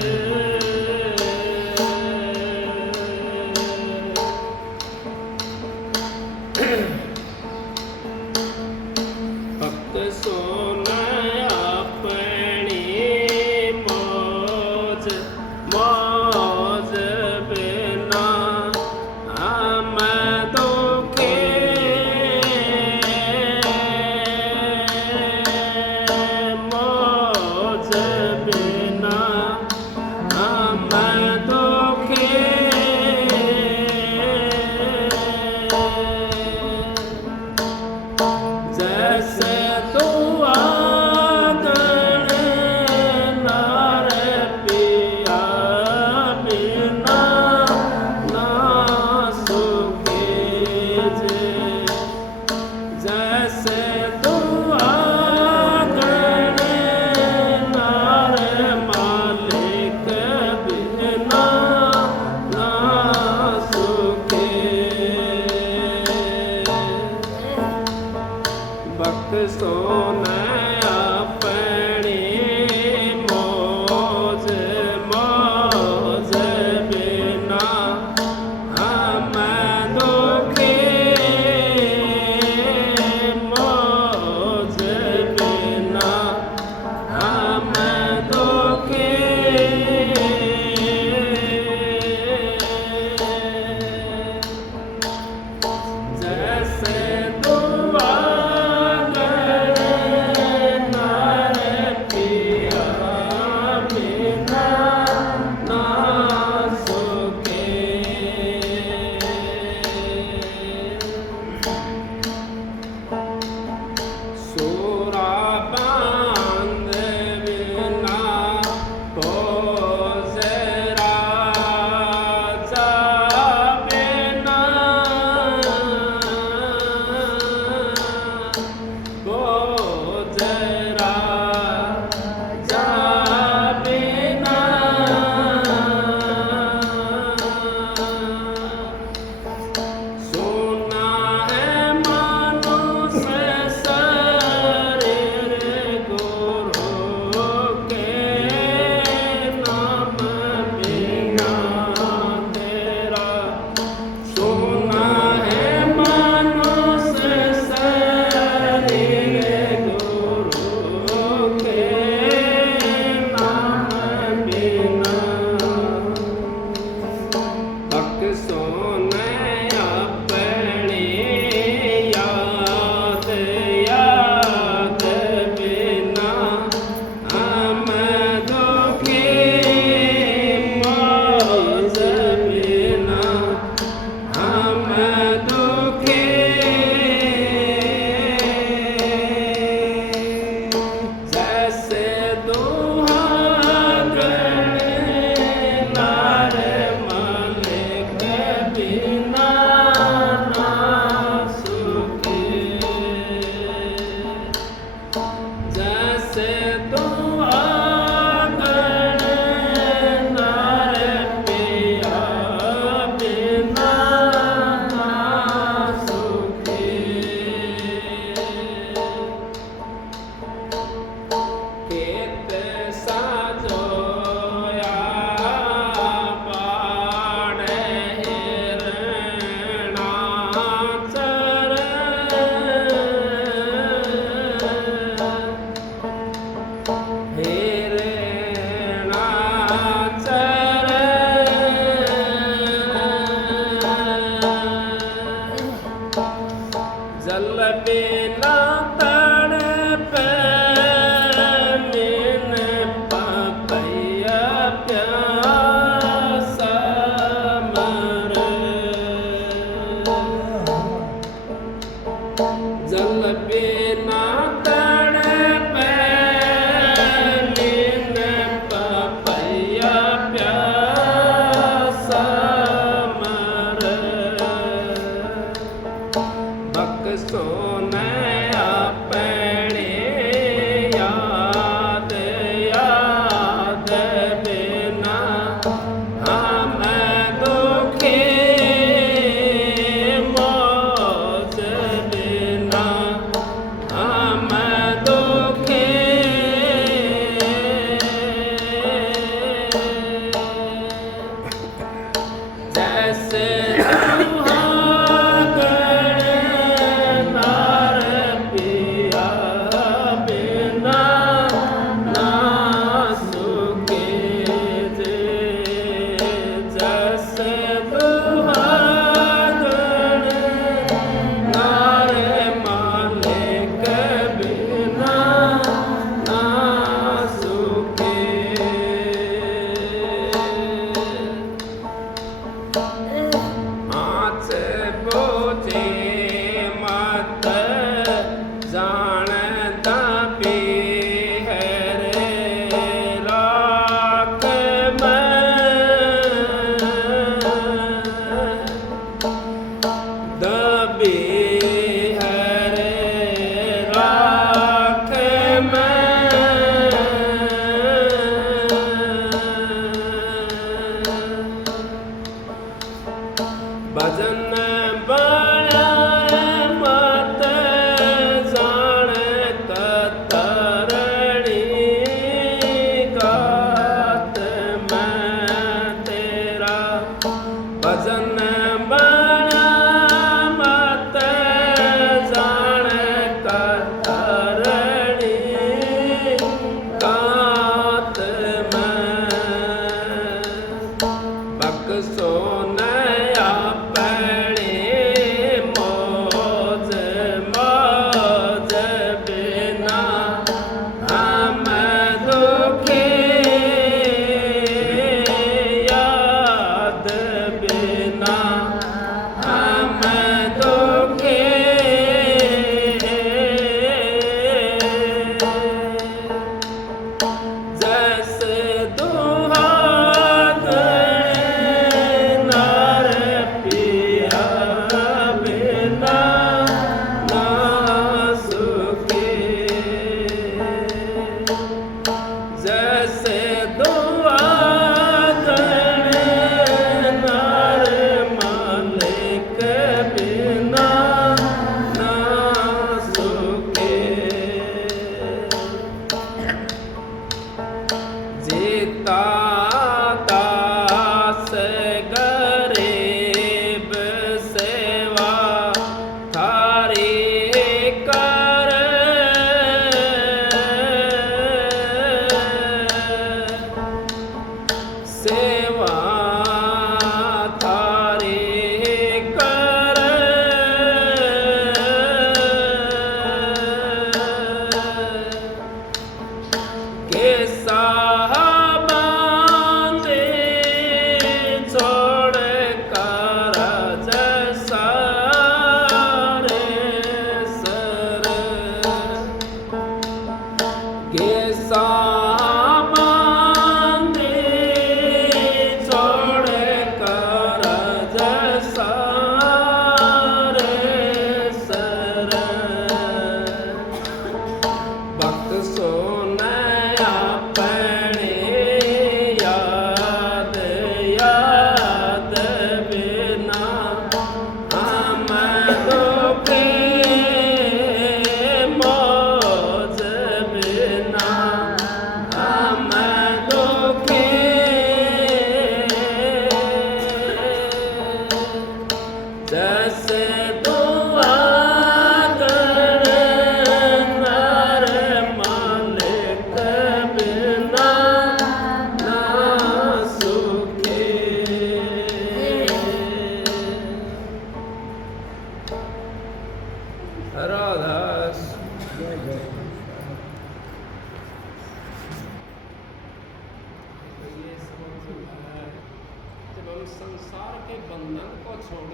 भक्त सोना अपनी मौज मौज बिना हम दुखी मौज बिना हम दुखी जैसे तू आंगन नार पिया बिना ना सुखे जे जैसे तू आंगन नार मालिक बिना ना सुखे भक्त सोने अपनी मौज मौज बिना हम दुखी मौज बिना हम दुखी जैसे तू सूरा बांध बिना भोज राजा बिना भोज राजा बिना सोना है मनुष्य शरीर गुरु के नाम बिना तेरा सोना है मनुष्य शरीर गुरु के नाम बिना भक्त सोने अपनी याद याद बिना हम दुखी मौज बिना हम दुखी जैसे दुहागन नार मालिक बिना ना सुखे जैसे दुहागन नार पिया बिना ना सुखे खेत साजोया पाड़े हिरणा चर हिरणा चर जल बिना तड़पे मीन पपैया प्यासा मरे जल बिना तड़पे मीन पपैया प्यासा मरे भक्त सोने